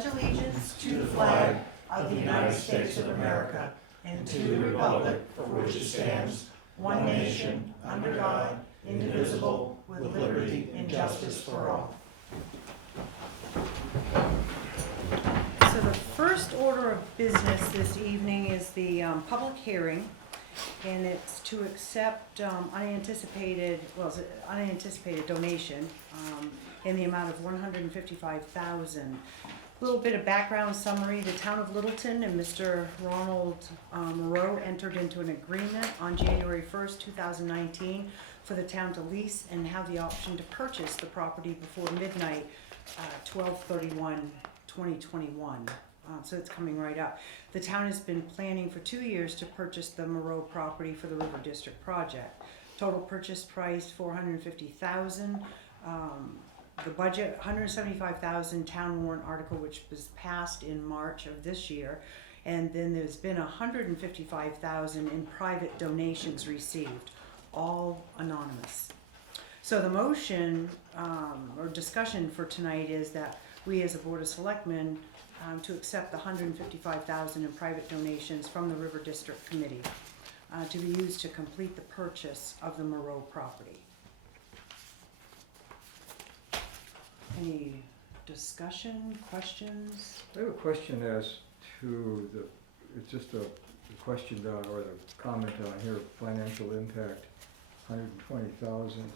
pledge allegiance to the flag of the United States of America and to the republic for which it stands, one nation, under God, indivisible, with liberty and justice for all. So the first order of business this evening is the public hearing, and it's to accept unanticipated donation in the amount of $155,000. A little bit of background summary: the town of Littleton and Mr. Ronald Monroe entered into an agreement on January 1st, 2019 for the town to lease and have the option to purchase the property before midnight, 12/31/2021. So it's coming right up. The town has been planning for 2 years to purchase the Monroe property for the River District project. Total purchase price $450,000. The budget $175,000 town warrant article, which was passed in March of this year, and then there's been $155,000 in private donations received, all anonymous. So the motion or discussion for tonight is that we as a Board of Selectmen to accept the $155,000 in private donations from the River District Committee to be used to complete the purchase of the Monroe property. Any discussion, questions? I have a question as to it's just a question down, or the comment on here, financial impact, 120,000.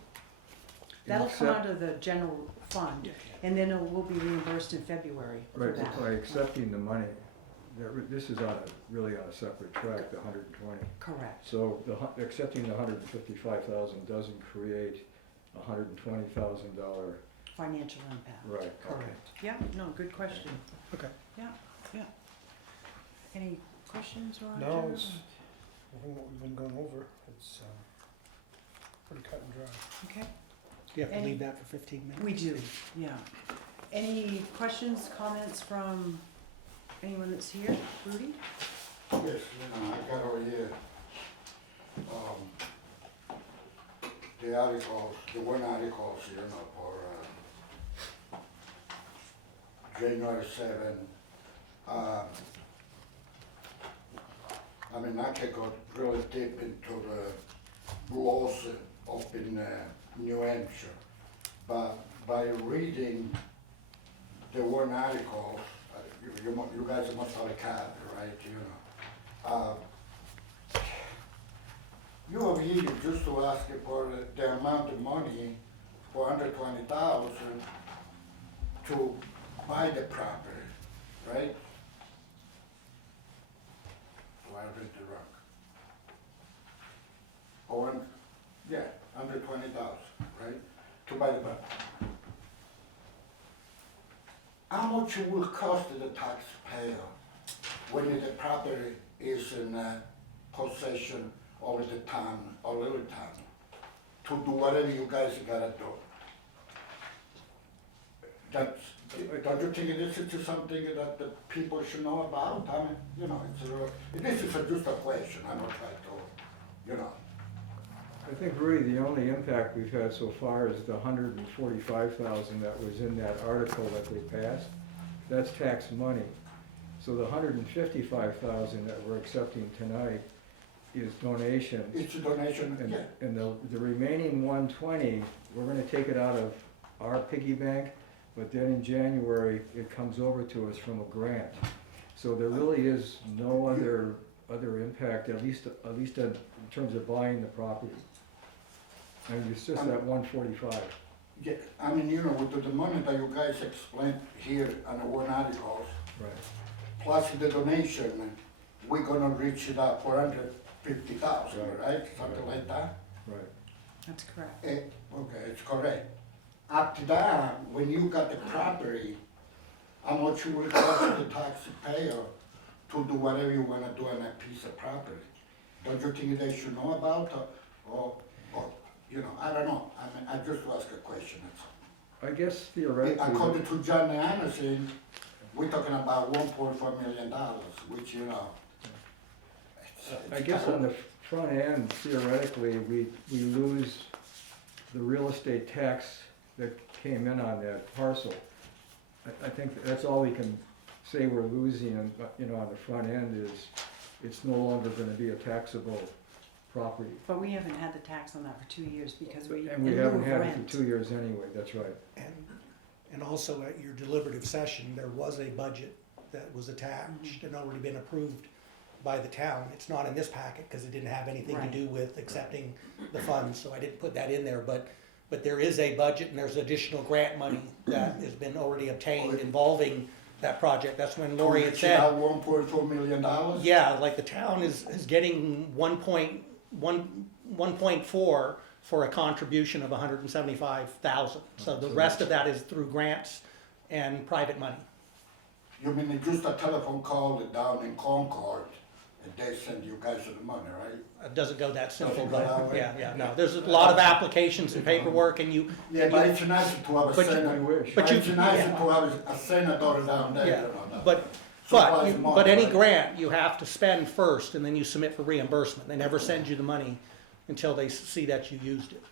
That'll come out of the general fund, and then it will be reimbursed in February for Right, that. by accepting the money, this is really on a separate track, the 120. Correct. So accepting the 155,000 doesn't create a $120,000. Financial impact. Right. Correct. Yeah, no, good question. Okay. Yeah. Any questions, Roger? No, it's, what we've been going over, it's pretty cut and dry. Okay, You have to Any- leave that for 15 minutes? we do, yeah. Any questions, comments from anyone that's here? Rudy? Yes, I got over here, the articles, the one articles, for, January 7. I mean, I can go really deep into the laws up in New Hampshire, but by reading the one article, you guys must have a card, right? You over here just to ask for the amount of money, $420,000, to buy the property, right? So I read it wrong. $120,000, right? To buy the property. How much it will cost the taxpayer when the property is in possession of the town or little town to do whatever you guys gotta do? Don't you think this is something that the people should know about? I mean, this is just a question. I'm not trying to, I think really the only impact we've had so far is the 145,000 that was in that article that they passed. That's tax money. So the 155,000 that we're accepting tonight is donations. It's a donation, And, yeah. and the remaining 120, we're gonna take it out of our piggy bank, but then in January, it comes over to us from a grant. So there really is no other impact, at least in terms of buying the property. And it's just that 145. Yeah, I mean, with the money that you guys explained here on the one article, Right. plus the donation, we're gonna reach it up 450,000, right? Something like that? Right. That's correct. Okay, it's correct. After that, when you got the property, how much you will cost the taxpayer to do whatever you wanna do on that piece of property? Don't you think they should know about, or I don't know. I mean, I just ask a question, that's all. I guess theoretically. According to John Anderson, we're talking about $1.4 million, which, I guess on the front end, theoretically, we lose the real estate tax that came in on that parcel. I think that's all we can say we're losing, on the front end is, it's no longer gonna be a taxable property. But we haven't had the tax on that for 2 years because we, And we in lieu haven't of had it rent. for 2 years anyway, that's right. And also at your deliberative session, there was a budget that was attached and already been approved by the town. It's not in this packet because it didn't have anything to Right. do with accepting the funds, so I didn't put that in there, but there is a budget and there's additional grant money that has been already obtained involving that project. That's when Lori had said, $1.4 million? yeah, like the town is getting 1.4 for a contribution of 175,000. So the rest of that is through grants and private money. You mean it's just a telephone call down in Concord, and they send you guys the money, right? It doesn't go that simple, Doesn't go that but way? yeah, no. There's a lot of applications and paperwork and you. Yeah, but it's nice to have a But you- senator. I wish. But you- It's nice yeah. to have a senator down there, Yeah, you know. that but supplies But, money, but any right? grant, you have to spend first and then you submit for reimbursement. They never send you the money until they see that you used it.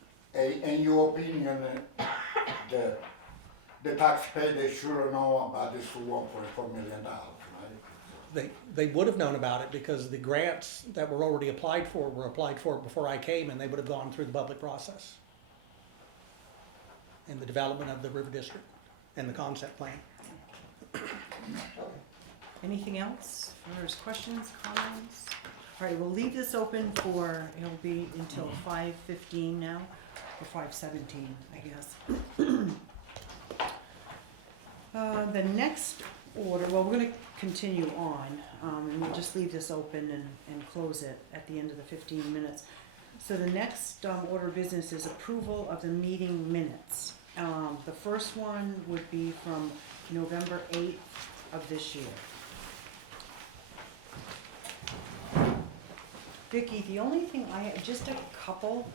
In your opinion, the taxpayer, they should know about this $1.4 million, right? They would have known about it because the grants that were already applied for were applied for before I came and they would have gone through the public process. In the development of the river district and the concept plan. Anything else? There's questions, comments? All right, we'll leave this open for, it'll be until 5:15 now, or 5:17, I guess. The next order, well, we're gonna continue on, and we'll just leave this open and close it at the end of the 15 minutes. So the next order of business is approval of the meeting minutes. The first one would be from November 8th of this year. Vicky, the only thing I have, just a couple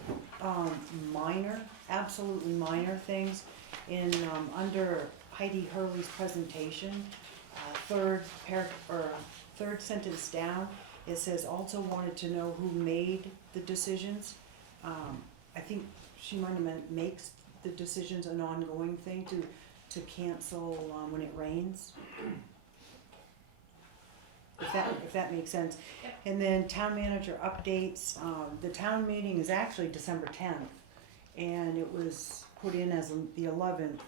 minor, absolutely minor things in under Heidi Hurley's presentation, third sentence down, it says also wanted to know who made the decisions. I think she might have meant makes the decisions an ongoing thing to cancel when it rains. If that makes sense. And then town manager updates, the town meeting is actually December 10th, and it was put in as the 11th.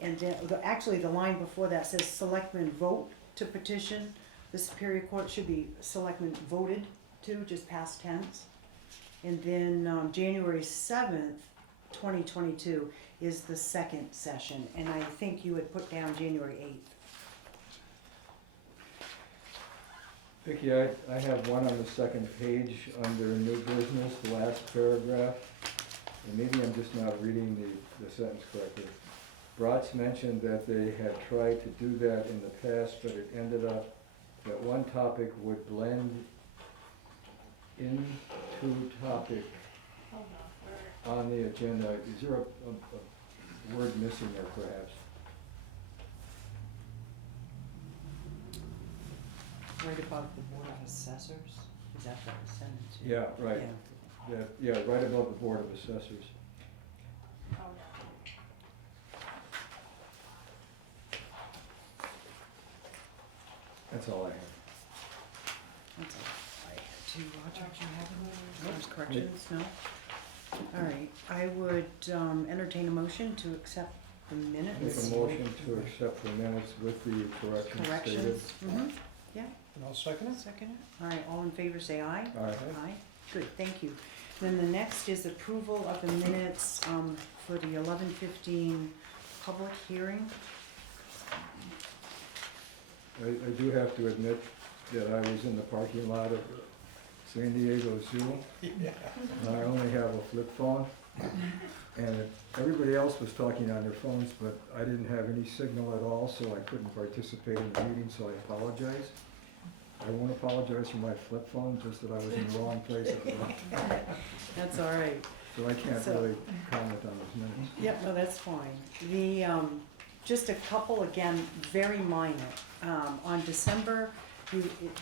And then, actually, the line before that says selectmen vote to petition the Superior Court, should be selectmen voted to, just past tense. And then January 7th, 2022 is the second session, and I think you had put down January 8th. Vicki, I have one on the second page under new business, the last paragraph. And maybe I'm just not reading the sentence correctly. Bratz mentioned that they had tried to do that in the past, but it ended up that one topic would blend into topic on the agenda. Is there a word missing there perhaps? Right above the Board of Assessors, is that the sentence? Yeah, right. Yeah. Yeah, right above the Board of Assessors. That's all I have. That's all I had to, Roger, do you have any other corrections? No? All right, I would entertain a motion to accept the Make minutes. a motion to accept the minutes with the corrections stated. Corrections? Mm-hmm, yeah, And I'll second it. second it. All right, all in favor say aye. Aye. Aye, good, thank you. Then the next is approval of the minutes for the 11:15 public hearing. I do have to admit that I was in the parking lot of San Diego Zoo. Yeah. And I only have a flip phone. And everybody else was talking on their phones, but I didn't have any signal at all, so I couldn't participate in the meeting, so I apologize. I won't apologize for my flip phone, just that I was in the wrong place at the wrong time. That's all right. So I can't So- really comment on those minutes. Yep, no, that's fine. The, just a couple, again, very minor. On December,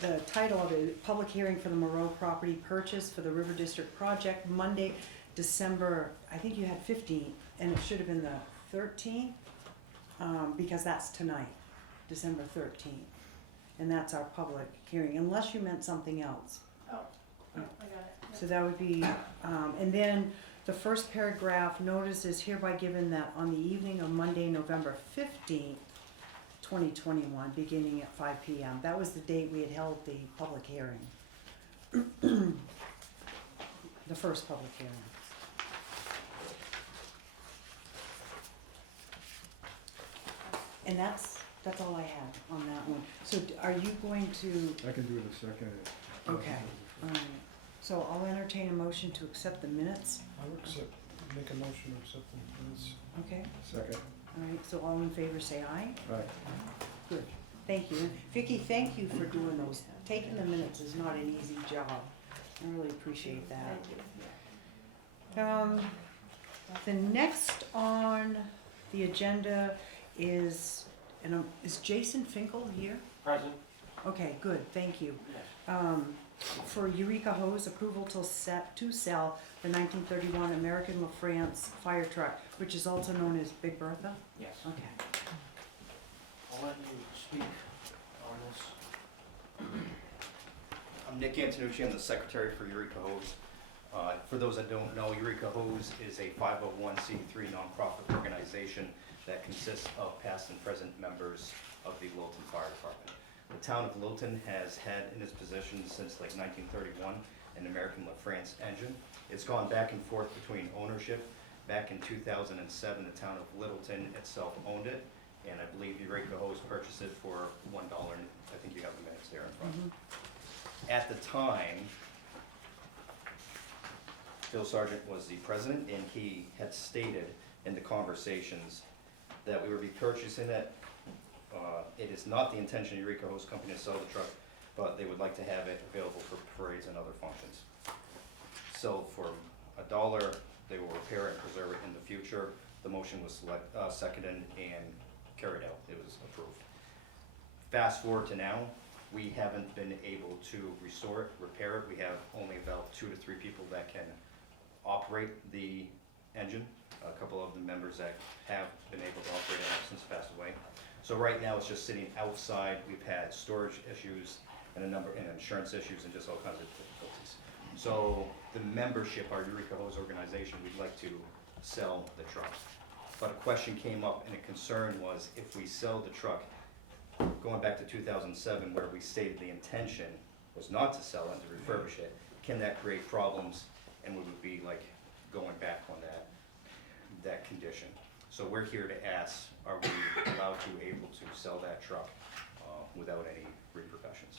the title of it, public hearing for the Monroe property purchase for the River District project, Monday, December, I think you had 15th, and it should have been the 13th, because that's tonight, December 13th. and that's our public hearing, unless you meant something else. Oh, I got it. So that would be, and then the first paragraph, notice is hereby given that on the evening of Monday, November 15th, 2021, beginning at 5 p.m. That was the date we had held the public hearing. The first public hearing. And that's all I had on that one. So are you going to, I can do the second. okay, so I'll entertain a motion to accept the minutes, I would accept, make a motion to accept the minutes. okay? Second, All right, so all in favor say aye. right. Good, thank you. And Vicky, thank you for doing those. Taking the minutes is not an easy job. I really appreciate that. The next on the agenda is, is Jason Finkel here? Present. Okay, good, thank you. For Eureka Hose, approval to sell the 1931 American LaFrance fire truck, which is also known as Big Bertha? Yes. Okay. I'll let you speak on this. I'm Nick Antonucci, I'm the secretary for Eureka Hose. For those that don't know, Eureka Hose is a 501c3 nonprofit organization that consists of past and present members of the Littleton Fire Department. The town of Littleton has had in its possession since like 1931 an American LaFrance engine. It's gone back and forth between ownership. Back in 2007, the town of Littleton itself owned it, and I believe Eureka Hose purchased it for $1. I think you have the minutes there in front. At the time, Phil Sargent was the president, and he had stated in the conversations that we would be purchasing it. It is not the intention of Eureka Hose Company to sell the truck, but they would like to have it available for parades and other functions. So for $1, they will repair it and preserve it in the future. The motion was seconded and carried out. It was approved. Fast forward to now, we haven't been able to restore it, repair it. We have only about 2 to 3 people that can operate the engine. A couple of the members that have been able to operate it have since passed away. So right now it's just sitting outside. We've had storage issues and insurance issues and just all kinds of difficulties. So the membership, our Eureka Hose organization, we'd like to sell the truck. But a question came up and a concern was if we sell the truck, going back to 2007 where we stated the intention was not to sell it, to refurbish it, can that create problems and we would be like going back on that condition? So we're here to ask, are we allowed to able to sell that truck without any repercussions?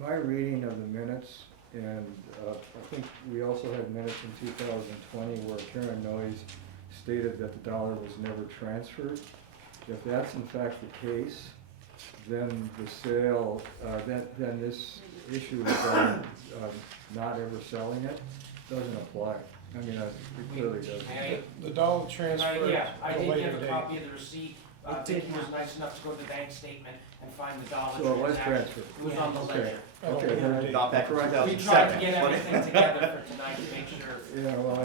My reading of the minutes, and I think we also had minutes in 2020 where Karen Noyes stated that the dollar was never transferred. If that's in fact the case, then the sale, then this issue of not ever selling it doesn't apply. I mean, it clearly doesn't. The dollar transfer. Yeah, I at a did later give a date. copy of the receipt. It did Vicky was happen. nice enough to go to the bank statement and find the dollar So it was transaction. transferred. It was on the Okay. ledger. Okay, then I- Not back in correct. We 2007. tried to get everything together for tonight to make sure. Yeah, well,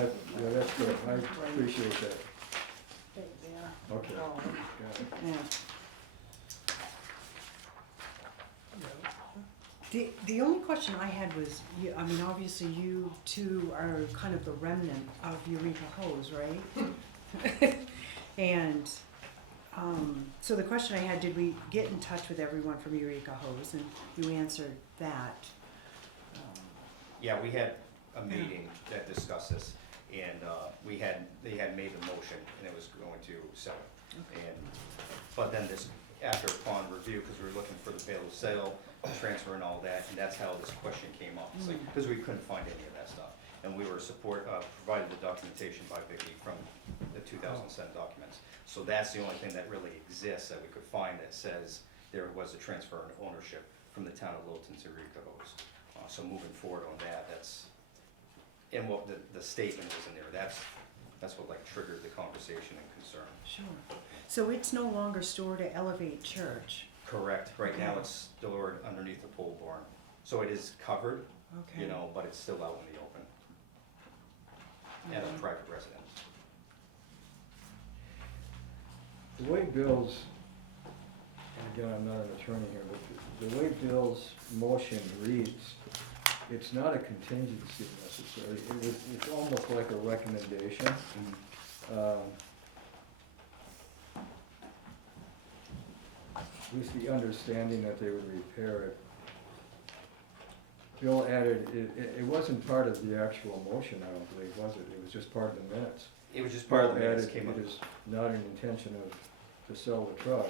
yeah, that's good. I appreciate that. Okay. Oh, Got it. yeah. The only question I had was, I mean, obviously you two are kind of the remnant of Eureka Hose, right? And, so the question I had, did we get in touch with everyone from Eureka Hose? And you answered that. Yeah, we had a meeting that discussed this, and they had made the motion, and it was going to sell it. But then after upon review, because we were looking for the bail of sale, transfer and all that, and that's how this question came up. It's like, because we couldn't find any of that stuff. And we were provided the documentation by Vicky from the 2007 documents. So that's the only thing that really exists that we could find that says there was a transfer of ownership from the town of Littleton to Eureka Hose. So moving forward on that, and what the statement was in there, that's what like triggered the conversation and concern. Sure. So it's no longer stored at Elevate Church? Correct, right now Okay. it's stored underneath the pole barn. So it is covered, Okay. but it's still out in the open as a private residence. The way Bill's, and again, I'm not an attorney here, but the way Bill's motion reads, it's not a contingency necessarily. It's almost like a recommendation. With the understanding that they would repair it. Bill added, it wasn't part of the actual motion, I don't believe, was it? It was just part of the minutes. It was just part of the Bill minutes added, came up. it is not an intention to sell the truck.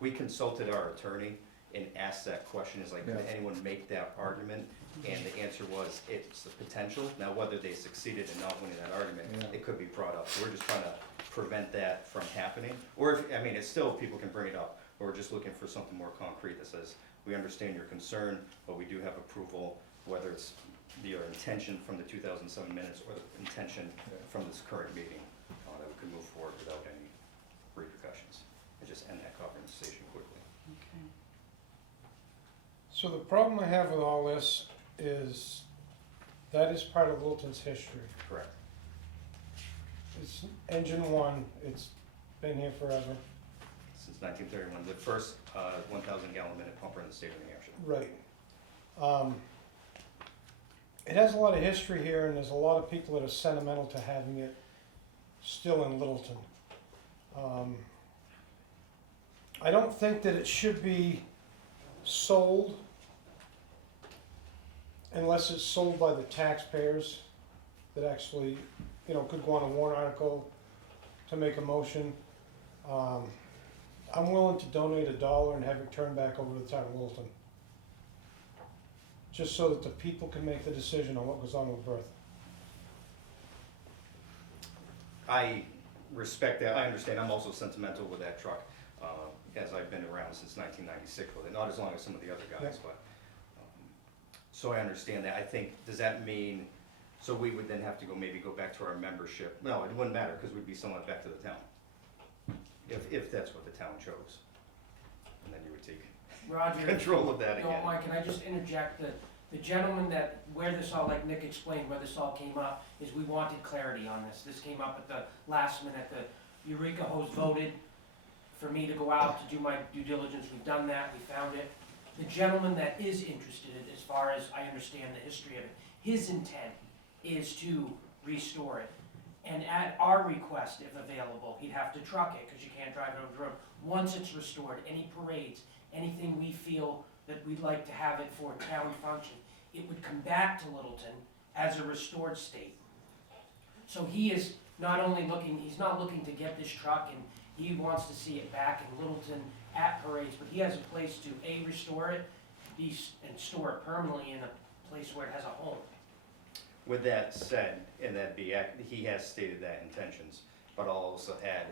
We consulted our attorney and asked that question, is like, could Yeah. anyone make that argument? And the answer was, it's the potential. Now, whether they succeeded in not winning that argument, Yeah. it could be brought up. So we're just trying to prevent that from happening. Or if, I mean, it's still, people can bring it up, or we're just looking for something more concrete that says, we understand your concern, but we do have approval, whether it's your intention from the 2007 minutes or the intention Yeah. from this current meeting, that we could move forward without any repercussions, and just end that conversation quickly. Okay. So the problem I have with all this is that is part of Littleton's history. Correct. It's engine one, it's been here forever. Since 1931, the first 1,000 gallon minute pumper in the state of New Hampshire. Right. It has a lot of history here, and there's a lot of people that are sentimental to having it still in Littleton. I don't think that it should be sold unless it's sold by the taxpayers that actually, you know, could go on a warrant article to make a motion. I'm willing to donate $1 and have it turned back over to the town of Littleton. Just so that the people can make the decision on what goes on with Bertha. I respect that, I understand, I'm also sentimental with that truck, as I've been around since 1996 with it, not as long as some of the other guys, Yeah. but, so I understand that. I think, does that mean, so we would then have to maybe go back to our membership? No, it wouldn't matter, because we'd be somewhat back to the town, if that's what the town chose. And then you would take Roger, control of that don't again. mind, can I just interject, the gentleman that, where this all, like Nick explained, where this all came up, is we wanted clarity on this. This came up at the last minute, the Eureka host voted for me to go out to do my due diligence, we've done that, we found it. The gentleman that is interested, as far as I understand the history of it, his intent is to restore it. And at our request, if available, he'd have to truck it, because you can't drive it over the road. Once it's restored, any parades, anything we feel that we'd like to have it for town function, it would come back to Littleton as a restored state. So he is not only looking, he's not looking to get this truck, and he wants to see it back in Littleton at parades, but he has a place to A, restore it, B, and store it permanently in a place where it has a home. With that said, and that be, he has stated that intentions, but I'll also add,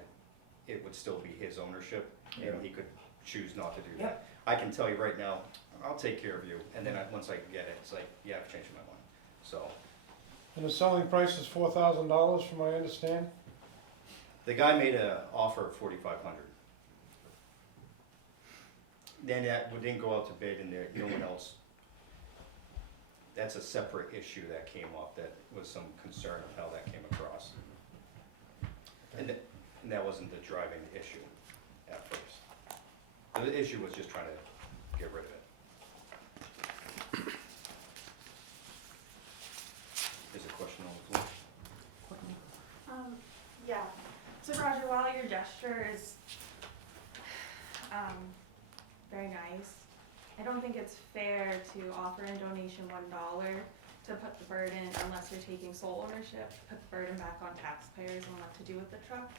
it would still be his ownership, and he could choose not to do that. I can tell you right now, I'll take care of you, and then once I get it, it's like, yeah, I've changed my mind, so. And the selling price is $4,000 from what I understand? The guy made an offer of $4,500. Then that didn't go out to bid, and no one else. That's a separate issue that came up, that was some concern of how that came across. And that wasn't the driving issue at first. The issue was just trying to get rid of it. There's a question on the floor. Yeah, so Roger, while your gesture is, very nice, I don't think it's fair to offer in donation $1 to put the burden, unless you're taking sole ownership, put the burden back on taxpayers on what to do with the truck.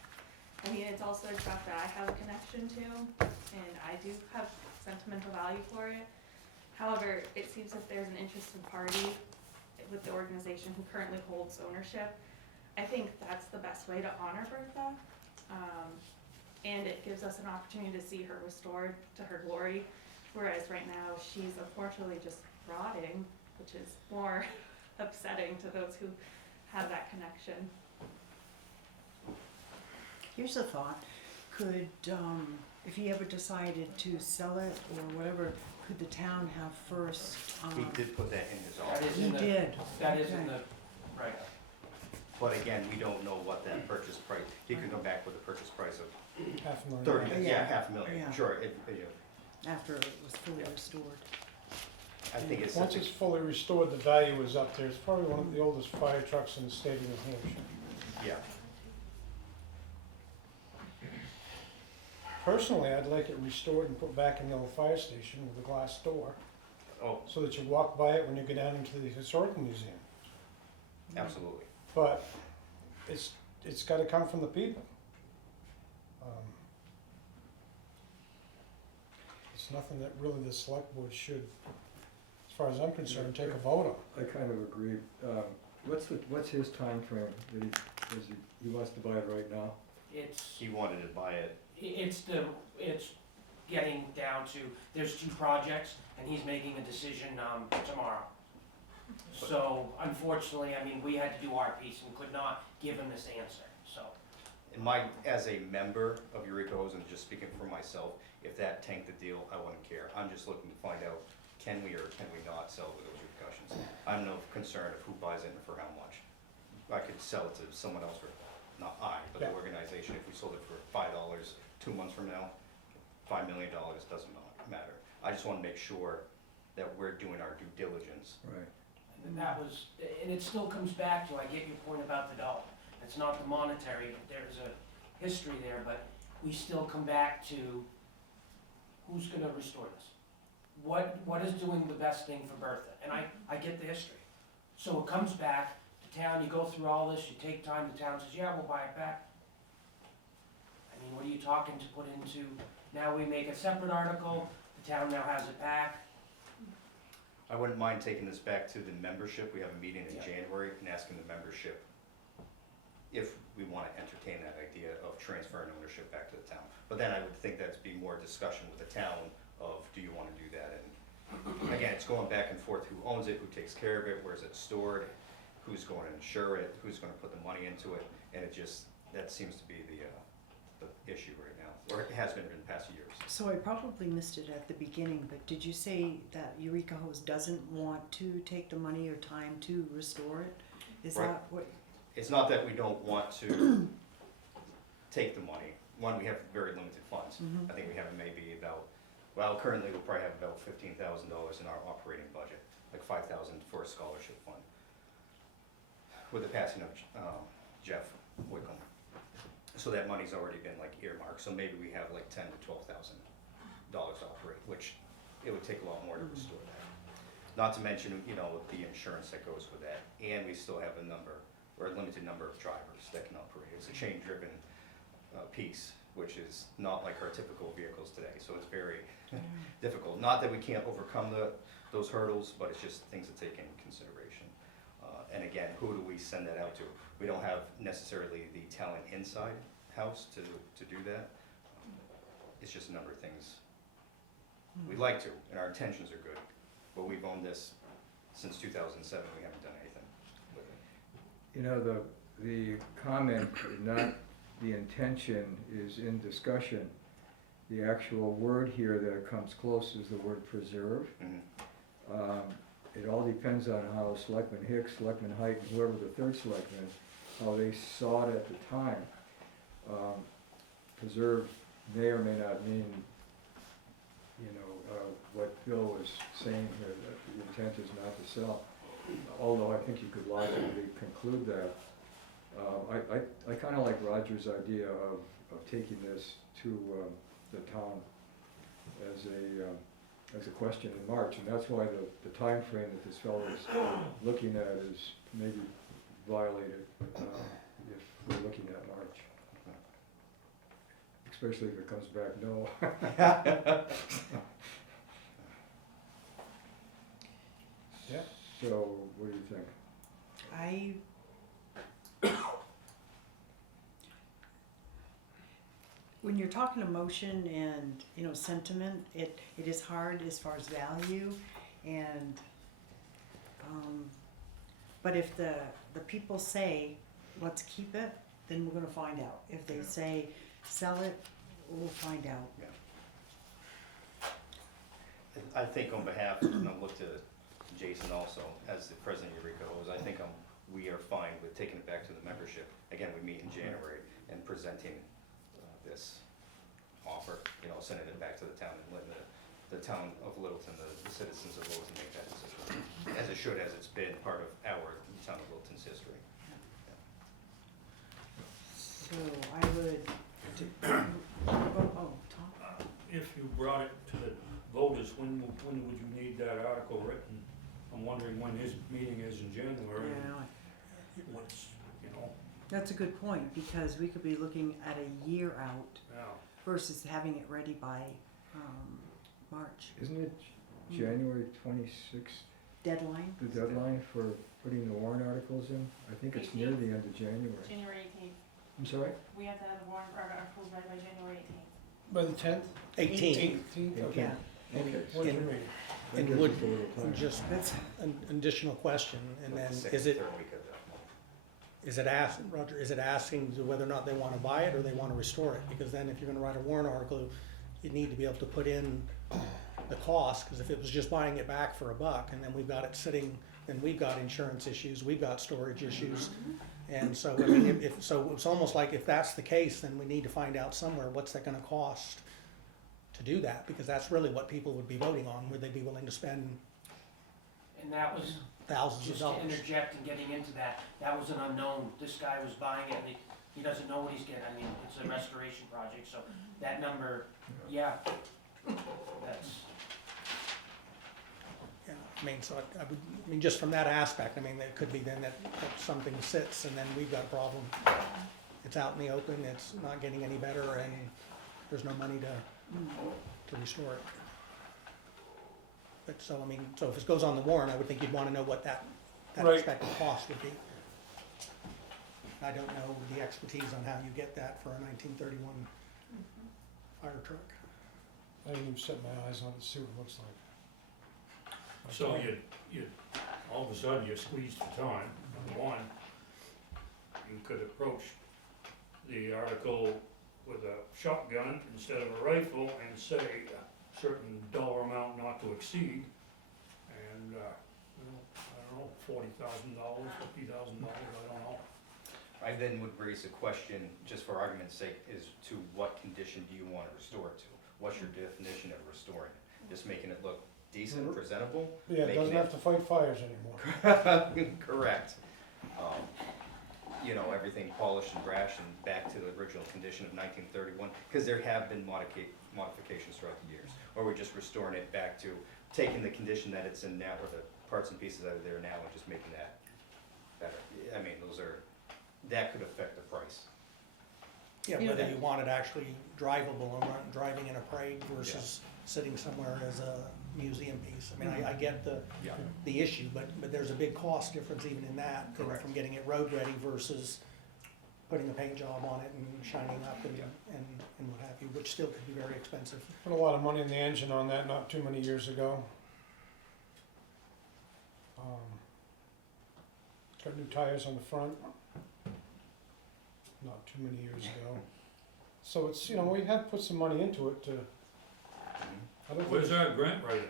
I mean, it's also a truck that I have a connection to, and I do have sentimental value for it. However, it seems that there's an interested party with the organization who currently holds ownership. I think that's the best way to honor Bertha, and it gives us an opportunity to see her restored to her glory, whereas right now she's unfortunately just rotting, which is more upsetting to those who have that connection. Here's a thought, could, if he ever decided to sell it or whatever, could the town have first, He did put that in his That offer. is he in the, did. that is in Okay. the, right. But again, we don't know what that purchase price, he could come back with a purchase price of $500,000. $500,000. 30, Yeah. yeah, half a million, Yeah. sure, After it was fully Yeah. restored. I think it's Once such it's fully restored, the value is up there. It's probably one of the oldest fire trucks in the state of New Hampshire. yeah. Personally, I'd like it restored and put back in the old fire station with a glass door, Oh, so that you walk by it when you go down into the historical museum. absolutely. But it's gotta come from the people. It's nothing that really the select board should, as far as I'm concerned, take a vote on. I kind of agree. What's his timeframe that he wants to buy it right now? It's, He wanted to buy it, it's getting down to, there's 2 projects, and he's making a decision, tomorrow. So unfortunately, I mean, we had to do our piece and could not give him this answer, so. as a member of Eureka Hose, and just speaking for myself, if that tanked the deal, I wouldn't care. I'm just looking to find out, can we or can we not sell with those repercussions? I'm no concern of who buys it and for how much. I could sell it to someone else for, not I, but the Yeah. organization, if we sold it for $5 2 months from now, $5 million doesn't matter. I just wanna make sure that we're doing our due diligence. Right. And that was, and it still comes back to, I get your point about the dollar. It's not the monetary, there's a history there, but we still come back to who's gonna restore this? What is doing the best thing for Bertha? And I get the history. So it comes back to town, you go through all this, you take time, the town says, yeah, we'll buy it back. I mean, what are you talking to put into, now we make a separate article, the town now has it back. I wouldn't mind taking this back to the membership. We have a meeting in Yeah. January and asking the membership if we want to entertain that idea of transferring ownership back to the town. But then I would think that'd be more discussion with the town of, do you want to do that? And again, it's going back and forth, who owns it, who takes care of it, where's it stored, who's going to insure it, who's going to put the money into it, and it just, that seems to be the issue right now, or it has been in the past years. So I probably missed it at the beginning, but did you say that Eureka Hose doesn't want to take the money or time to restore it? Is Right. that what, It's not that we don't want to take the money. One, we have very limited funds. Mhm. I think we have maybe about, well, currently we probably have about $15,000 in our operating budget, like $5,000 for a scholarship fund. With the passing of Jeff Wickham. So that money's already been like earmarked, so maybe we have like $10,000 to $12,000 to operate, which it would take a lot more to restore that. Not to mention, you know, the insurance that goes with that, and we still have a limited number of drivers that can operate. It's a chain-driven piece, which is not like our typical vehicles today, so it's very difficult. Not that we can't overcome those hurdles, but it's just things to take into consideration. And again, who do we send that out to? We don't have necessarily the talent inside house to do that. It's just a number of things. We'd like to, and our intentions are good, but we've owned this since 2007, we haven't done anything with it. You know, the comment, not the intention, is in discussion. The actual word here that comes close is the word preserve. Mhm. It all depends on how Selectman Hicks, Selectman Height, and whoever the third selectman, how they saw it at the time. Preserve may or may not mean, you know, what Bill was saying here, that the intent is not to sell. Although I think you could logically conclude that. I kinda like Roger's idea of taking this to the town as a question in March, and that's why the time frame that this fellow is looking at is maybe violated if we're looking at March. Especially if it comes back no. Yeah. So, what do you think? when you're talking emotion and, you know, sentiment, it is hard as far as value and, but if the people say, let's keep it, then we're gonna find out. If they say, sell it, we'll find out. I think on behalf, and I'll look to Jason also, as the president of Eureka Hose, I think we are fine with taking it back to the membership. Again, we meet in January and presenting this you know, sending it back to the town and letting the town of Littleton, the citizens of Littleton make that decision. As it should, as it's been part of the town of Littleton's history. So I would, Tom? If you brought it to the voters, when would you need that article written? I'm wondering when his meeting is in January, Yeah, what's, you know, that's a good point, because we could be looking at a year out yeah. versus having it ready by, March. Isn't it January 26th, Deadline? the deadline for putting the warrant articles in? I think it's near the end of January. January 18th. I'm sorry? We have to have the warrant articles ready by January 18th. By the 10th? 18. 18th, okay. Yeah. Okay. When's your And- meeting? That And gives would, us a little time. just That's, an additional question, and then, Like the is second, it, third week of that month. is it ask, Roger, is it asking whether or not they wanna buy it or they wanna restore it? Because then if you're gonna write a warrant article, you need to be able to put in the cost, cause if it was just buying it back for $1 and then we've got it sitting, then we've got insurance issues, we've got storage issues. And so, I mean, so it's almost like if that's the case, then we need to find out somewhere, what's that gonna cost to do that? Because that's really what people would be voting on, would they be willing to spend And that was, thousands of just to dollars? interject and getting into that, that was an unknown. This guy was buying it, and he doesn't know what he's getting. I mean, it's a restoration project, so that number, yeah, that's, Yeah, I mean, so I would, I mean, just from that aspect, I mean, it could be then that something sits and then we've got a problem. It's out in the open, it's not getting any better, and there's no money to restore it. But so, I mean, so if it goes on the warrant, I would think you'd wanna know what that Right. expected cost would be. I don't know the expertise on how you get that for a 1931 fire truck. I didn't even set my eyes on it to see what it looks like. So you, all of a sudden you're squeezed for time, number one. You could approach the article with a shotgun instead of a rifle and say a certain dollar amount not to exceed. And, you know, I don't know, $40,000, $50,000, I don't know. I then would raise a question, just for argument's sake, is to what condition do you want to restore it to? What's your definition of restoring it? Just making it look decent, presentable? Yeah, it Making doesn't it- have to fight fires anymore. Correct. You know, everything polished and brash and back to the original condition of 1931, because there have been modifications throughout the years. Or we're just restoring it back to, taking the condition that it's in now, or the parts and pieces that are there now, and just making that better. I mean, that could affect the price. Yeah, You know, whether that- you want it actually drivable or not driving in a parade versus sitting somewhere as a museum piece. I mean, I get Yeah. the issue, but there's a big cost difference even in that, you know, Correct. from getting it road ready versus putting a paint job on it and shining up and what have you, which still could be very expensive. Put a lot of money in the engine on that not too many years ago. Got new tires on the front. Not too many years ago. So it's, you know, we have put some money into it to, I don't Where's think, our grant writer?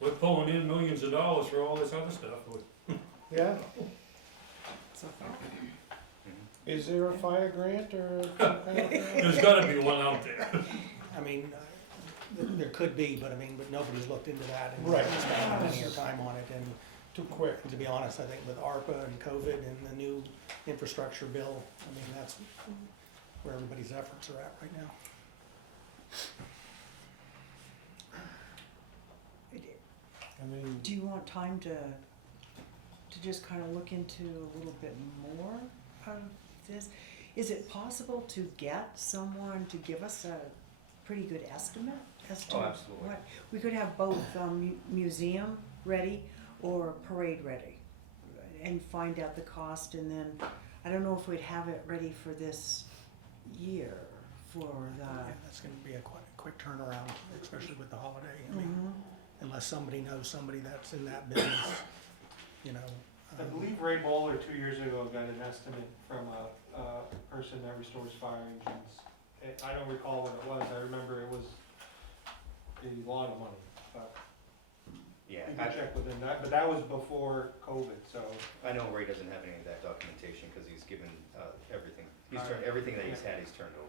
We're pulling in millions of dollars for all this other stuff. yeah, so, is there a fire grant or some kind of grant? There's gotta be one out there. I mean, there could be, but nobody's looked into that and Right. spent money or time on it. And Too quick. to be honest, I think with ARPA and COVID and the new infrastructure bill, I mean, that's where everybody's efforts are at right now. I mean, do you want time to just kind of look into a little bit more of this? Is it possible to get someone to give us a pretty good estimate as to Oh, absolutely. what? We could have both museum ready or parade ready and find out the cost, and then, I don't know if we'd have it ready for this year for Yeah, the. that's gonna be a quick turnaround, especially with the holiday. I mean, Mhm. unless somebody knows somebody that's in that business, you know. I believe Ray Bowler 2 years ago got an estimate from a person that restores fire engines. I don't recall what it was, I remember it was a lot of money, but Yeah, you can check with him, but that was before COVID, so. I know Ray doesn't have any of that documentation, because he's given everything, Alright. everything that he's had, he's turned over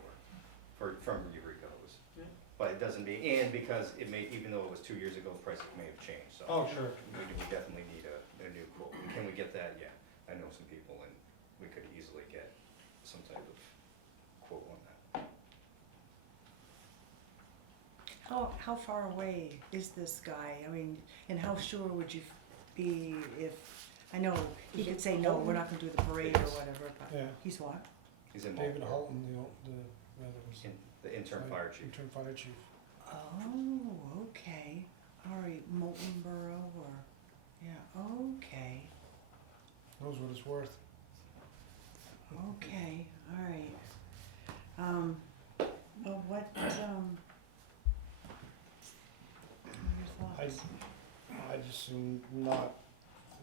from Eureka Hose. Yeah. But it doesn't be, and because it may, even though it was 2 years ago, the prices may have changed, so. Oh, sure. We definitely need a new quote. Can we get that? Yeah, I know some people and we could easily get some type of quote on that. How far away is this guy? I mean, and how sure would you be if, I know he could say, no, we're not gonna do the parade or whatever, but Yeah, he's what? He's in David Marlboro, Holton, the other was. the intern fire chief. Interim fire chief. Oh, okay. All right, Molten Borough or, yeah, okay, Knows what it's worth. okay, all right. Well, what are your I, thoughts? I'd just soon not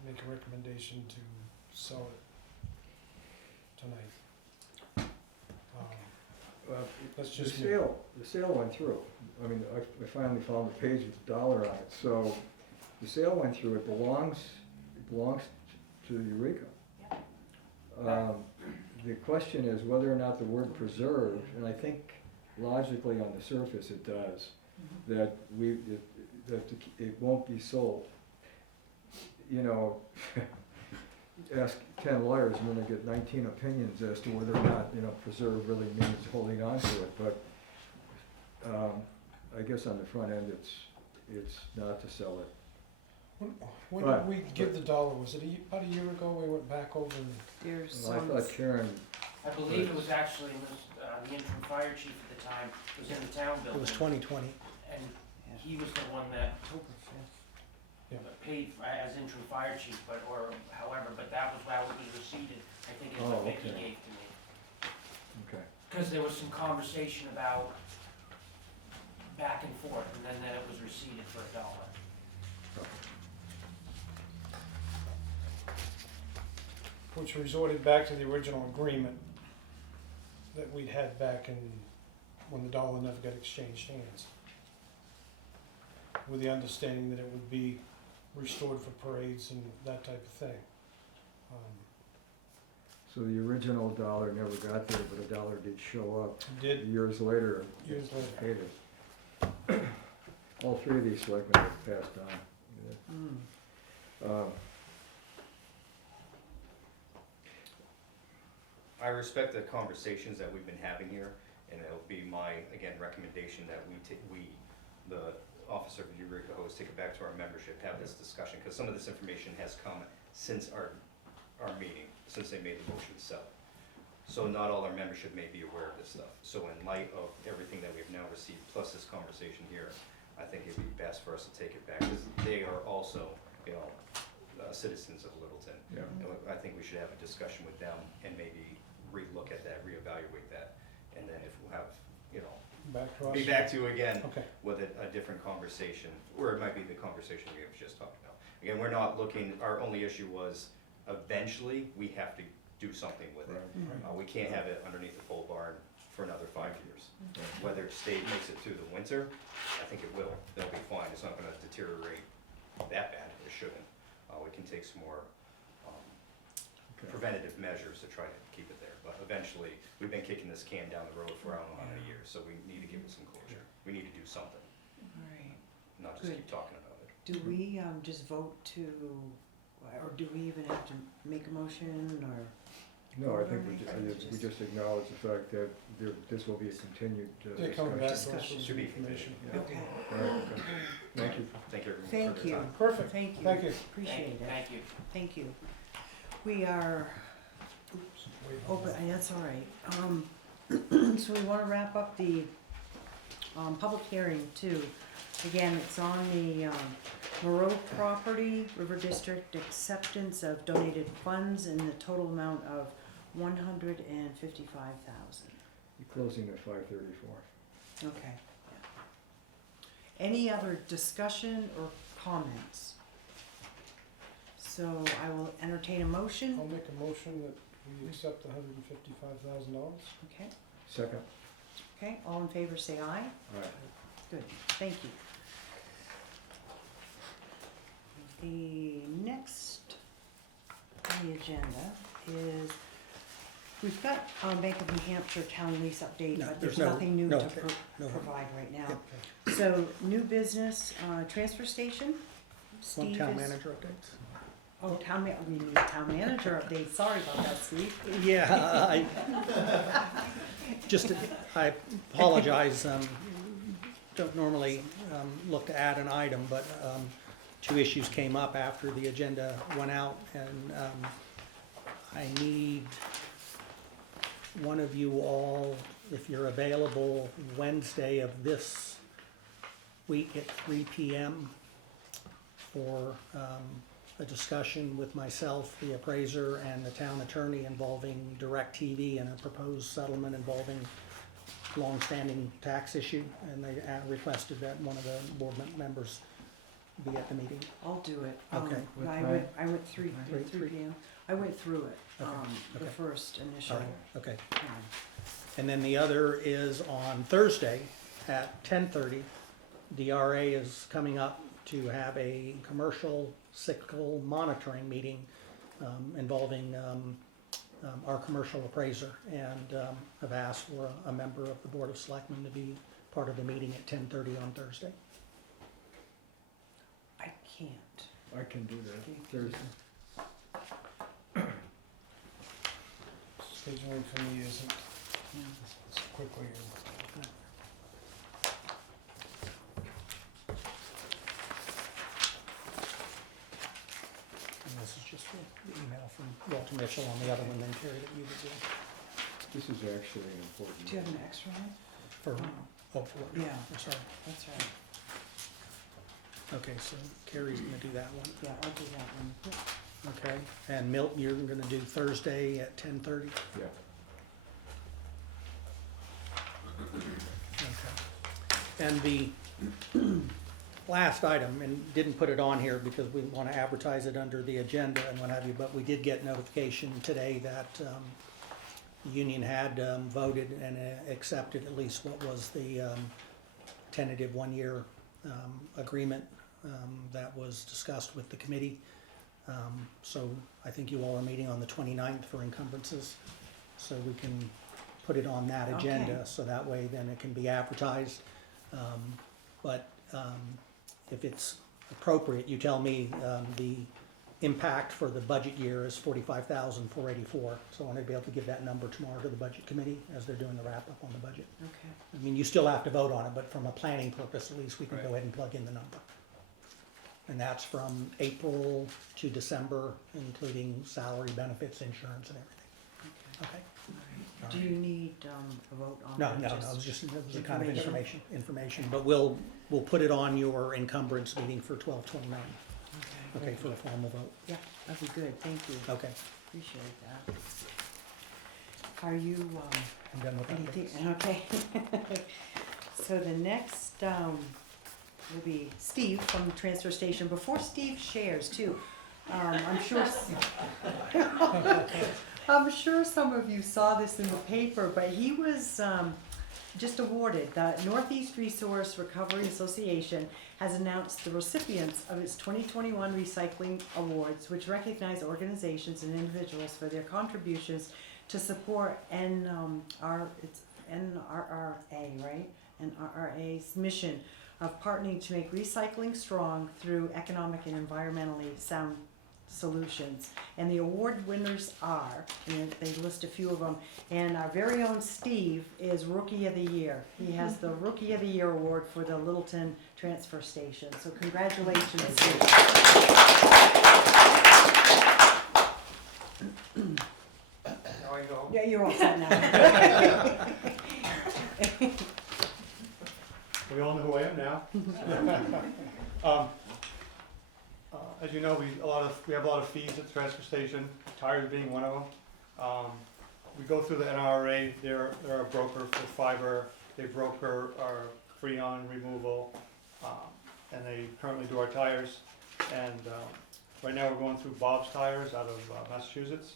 make a recommendation to sell it tonight. That's The just me. sale went through. I mean, I finally found the page with the dollar on it, so the sale went through, it belongs to Eureka. The question is whether or not the word preserve, and I think logically on the surface it does, that it won't be sold. You know, ask 10 lawyers and then they get 19 opinions as to whether or not, preserve really means holding on to it, but I guess on the front end, it's not to sell it. When But- did we give the dollar? Was it about a year ago? We went back over and, There's Well, I some, thought Karen, I believe it was actually, the interim fire chief at the time, was in the town It building. was 2020. And he was the one that October 5th. Yeah. paid as interim fire chief, or however, but that was how it was received, I think is Oh, what Mickey okay. gave to me. okay. Cause there was some conversation about back and forth, and then that it was received for $1. which resorted back to the original agreement that we'd had back in, when the dollar never got exchanged hands. With the understanding that it would be restored for parades and that type of thing. So the original dollar never got there, but a dollar did show up Did, years later. years later. Paid it. All three of these selectmen have passed on. Um, I respect the conversations that we've been having here, and it'll be my, again, recommendation that the Officer of Eureka Hose, take it back to our membership, have this discussion, because some of this information has come since our meeting, since they made the motion to sell. So not all our membership may be aware of this stuff. So in light of everything that we've now received, plus this conversation here, I think it'd be best for us to take it back, because they are also, citizens of Littleton. Yeah. And I think we should have a discussion with them and maybe relook at that, reevaluate that, and then if we'll have, Back to us. be back to you again Okay, with a different conversation, or it might be the conversation we have just talked about. Again, we're not looking, our only issue was eventually we have to do something with it. right. We can't have it underneath the pole barn for another 5 years. Whether it makes it through the winter, I think it will. They'll be fine. It's not gonna deteriorate that bad. It shouldn't. We can take some more Okay. preventative measures to try to keep it there. But eventually, we've been kicking this can down the road for I don't know how many years, so we need to give it some closure. We need to do something, All right. not just keep Good. talking about it. Do we just vote to, or do we even have to make a motion or? No, I think Alright. we just acknowledge the fact that this will be a continued They're coming back to us discussion. with Should some be information. Yeah. Okay, All right, okay. Thank you. Thank you everyone thank for their you, time. Perfect, thank you. thank you. Appreciate it, Thank you. thank you. We are, Wait, open, that's all right. So we wanna wrap up the, public hearing too. Again, it's on the, Monroe property, River District acceptance of donated funds in the total amount of $155,000. You're closing at 5:34. Okay, yeah. Any other discussion or comments? So I will entertain a motion, I'll make a motion that we accept the $155,000. okay? Second. Okay, all in favor say aye. All right. Good, thank you. The next on the agenda is We've got Bank of New Hampshire town lease update, No, but there's there's no- nothing new no to update. No. provide right now. Yep. So, new business, transfer station. Want Steve town is- manager updates? Oh, we need a town manager update, sorry about that, Steve. Yeah, I apologize, don't normally look to add an item, but two issues came up after the agenda went out, and I need one of you all, if you're available Wednesday of this week at 3 p.m. for a discussion with myself, the appraiser, and the town attorney involving DirecTV and a proposed settlement involving long-standing tax issue, and they requested that one of the board members be at the meeting. I'll do it. Okay. What I time? went three p.m. I went through it, Okay, the okay. first initial. All right, okay. um, And then the other is on Thursday at 10:30. DRA is coming up to have a commercial cyclical monitoring meeting involving our commercial appraiser, and have asked for a member of the Board of Selectmen to be part of the meeting at 10:30 on Thursday. I can't. I can do that Thursday. Scheduling for me isn't as quickly. And this is just the email from Walter Mitchell on the other one, then Terry that you would do This is actually important. Do you have an extra one? for, Oh, oh, for, Yeah. I'm sorry. that's right. Okay, so Carrie's gonna do that one. Yeah, I'll do that one. Okay, and Milton, you're gonna do Thursday at 10:30? Yeah. Okay. And the last item, and didn't put it on here because we wanna advertise it under the agenda and what have you, but we did get notification today that, the union had, voted and accepted at least what was the, tentative one-year, agreement, that was discussed with the committee. So I think you all are meeting on the 29th for encumbrances, so we can put it on that agenda, Okay. so that way then it can be advertised. But if it's appropriate, you tell me, the impact for the budget year is 45,484. So I want to be able to give that number tomorrow to the budget committee as they're doing the wrap-up on the budget. Okay. I mean, you still have to vote on it, but from a planning purpose, at least we can go ahead and plug in the number. And that's from April to December, including salary, benefits, insurance, and everything. Okay. Okay? All right. Do you need a vote on No, that? no, no, it was a kind of information? information, but we'll put it on your encumbrance meeting for 12/29, Okay. okay, for the formal vote. Yeah, that'd be good, thank you, Okay, appreciate that. Are you, I'm done with that. anything, okay. So the next, will be Steve from the transfer station. Before Steve shares too, I'm sure, I'm sure some of you saw this in the paper, but he was, just awarded. The Northeast Resource Recovery Association has announced the recipients of its 2021 Recycling Awards, which recognize organizations and individuals for their contributions to support it's NRRA, right? NRRA's mission of partnering to make recycling strong through economic and environmentally sound solutions. And the award winners are, and they list a few of them, and our very own Steve is Rookie of the Year. He has the Rookie of the Year award for the Littleton Transfer Station, so congratulations, Steve. Now I go. Yeah, you're all set now. We all know who I am now. As you know, we have a lot of fees at the transfer station, tires being one of them. We go through the NRA, they're a broker for fiber, they broker our freon removal, and they currently do our tires. And right now we're going through Bob's Tires out of Massachusetts,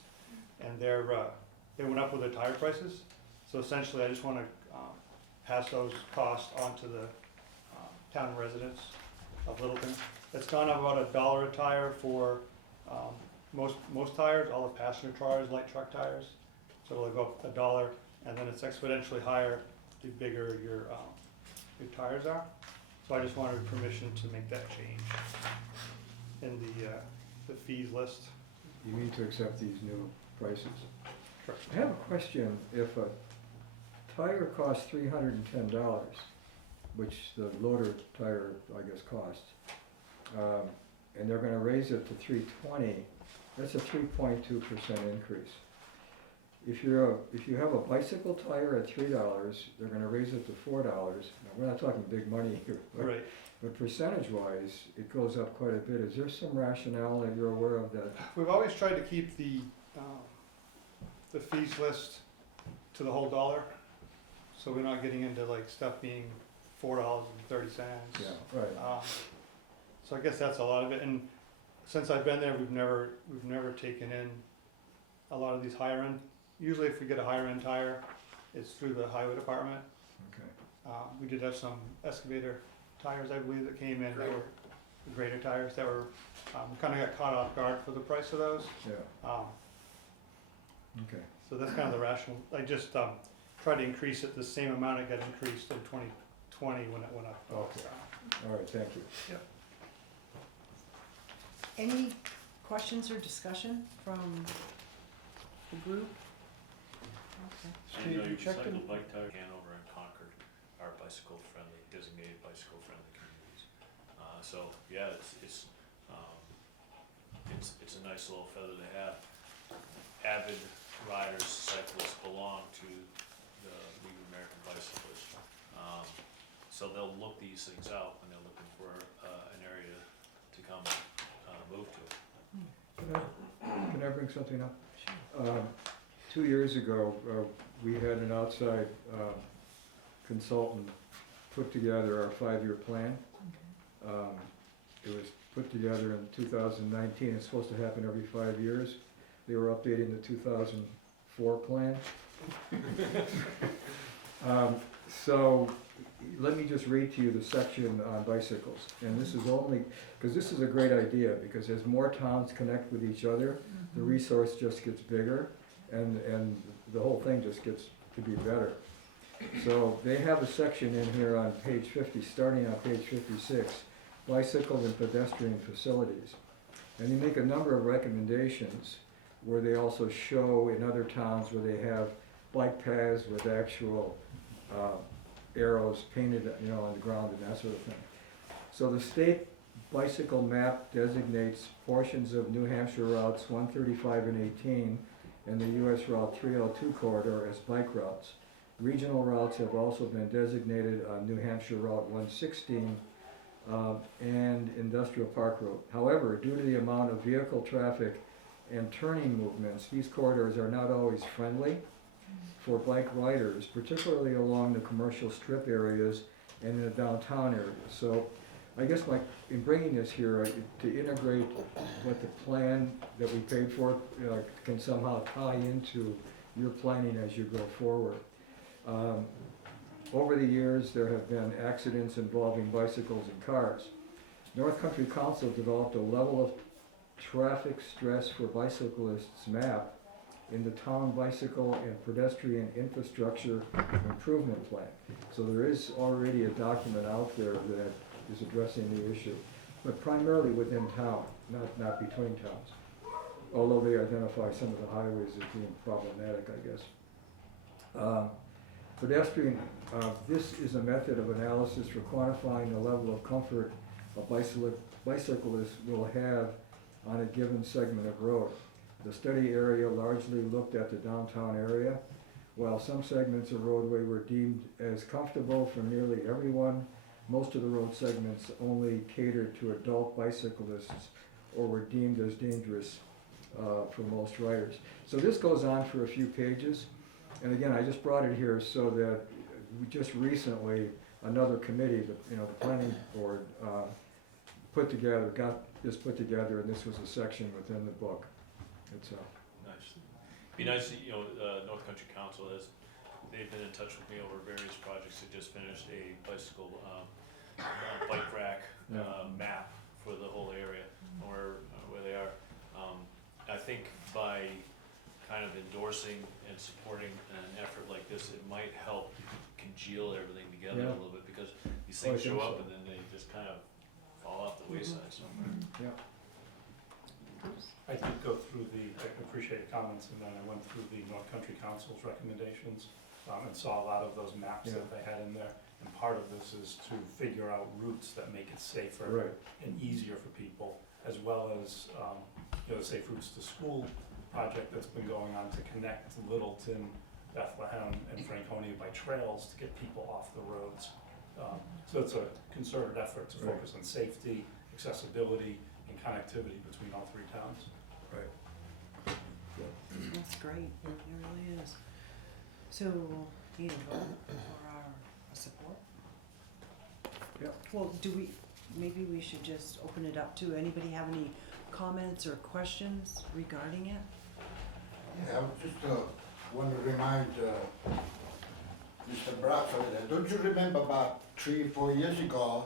and they went up with their tire prices. So essentially, I just want to pass those costs on to the town residents of Littleton. It's gone up about $1 a tire for most tires, all the passenger tires, light truck tires. So So it'll go up $1, and then it's exponentially higher the bigger your tires are. So I just wanted permission to make that change in the fees list. You need to accept these new prices. Sure. I have a question. If a tire costs $310, which the loader tire, I guess, costs, and they're gonna raise it to $320, that's a 3.2% increase. If you have a bicycle tire at $3, they're gonna raise it to $4. Now, we're not talking big money here, Right. but percentage-wise, it goes up quite a bit. Is there some rationale that you're aware of that? We've always tried to keep the fees list to the whole dollar, so we're not getting into like stuff being $4.30. Yeah, right. So I guess that's a lot of it, and since I've been there, we've never taken in a lot of these higher end. Usually if we get a higher end tire, it's through the highway department. Okay. We did have some excavator tires, I believe, that came in, that were grader tires that were, kinda got caught off guard for the price of those. Yeah, okay. So that's kind of the rational, I just, tried to increase it the same amount it got increased in 2020 when it went up. Okay. All right, thank you. Any questions or discussion from the group? Okay. Steve, you checked in? Bike tire, Hanover and Concord are bicycle friendly, designated bicycle friendly communities. So yeah, it's a nice little feather to have. Avid riders, cyclists belong to the League of American Bicyclists. So they'll look these things out when they're looking for an area to come move to. Can I bring something up? 2 years ago, we had an outside consultant put together our 5-year plan. It was put together in 2019. It's supposed to happen every 5 years. They were updating the 2004 plan. So let me just read to you the section on bicycles. And this is only, because this is a great idea, because as more towns connect with each other, the resource just gets bigger, and the whole thing just gets to be better. So they have a section in here on page 50, starting on page 56, bicycle and pedestrian facilities. And they make a number of recommendations where they also show in other towns where they have bike paths with actual arrows painted, on the ground and that sort of thing. So the state bicycle map designates portions of New Hampshire routes 135 and 18 and the US Route 302 corridor as bike routes. Regional routes have also been designated on New Hampshire Route 116 and Industrial Park Road. However, due to the amount of vehicle traffic and turning movements, these corridors are not always friendly for bike riders, particularly along the commercial strip areas and in the downtown areas. So I guess in bringing this here, to integrate what the plan that we paid for can somehow tie into your planning as you go forward. Over the years, there have been accidents involving bicycles and cars. North Country Council developed a level of traffic stress for bicyclists map in the town bicycle and pedestrian infrastructure improvement plan. So there is already a document out there that is addressing the issue, but primarily within town, not between towns. Although they identify some of the highways as being problematic, I guess. Pedestrian, this is a method of analysis for quantifying the level of comfort a bicyclist will have on a given segment of road. The study area largely looked at the downtown area. While some segments of roadway were deemed as comfortable for nearly everyone, most of the road segments only catered to adult bicyclists or were deemed as dangerous for most riders. So this goes on for a few pages. And again, I just brought it here so that we just recently, another committee, the planning board, got this put together, and this was a section within the book. It's Nice. Be nice that, North Country Council they've been in touch with me over various projects. They just finished a bicycle, bike rack, map for the whole area where they are. I think by kind of endorsing and supporting an effort like this, it might help congeal everything together Yeah. a little bit, because these Oh, I things show think up so. and then they just kind of fall off the wayside somewhere. Yeah. I did go through I appreciate the comments, and then I went through the North Country Council's recommendations, and saw a lot of those maps Yeah. that they had in there. And part of this is to figure out routes that make it safer Right. and easier for people, as well as, the Safe Routes to School project that's been going on to connect Littleton, Bethlehem, and Franconia by trails to get people off the roads. So it's a concerted effort to Right. focus on safety, accessibility, and connectivity between all three towns. Right. That's great, it really is. So, need a vote for our support? Yep. Well, maybe we should just open it up to, anybody have any comments or questions regarding it? Yeah, I just want to remind Mr. Bradford, don't you remember about 3-4 years ago,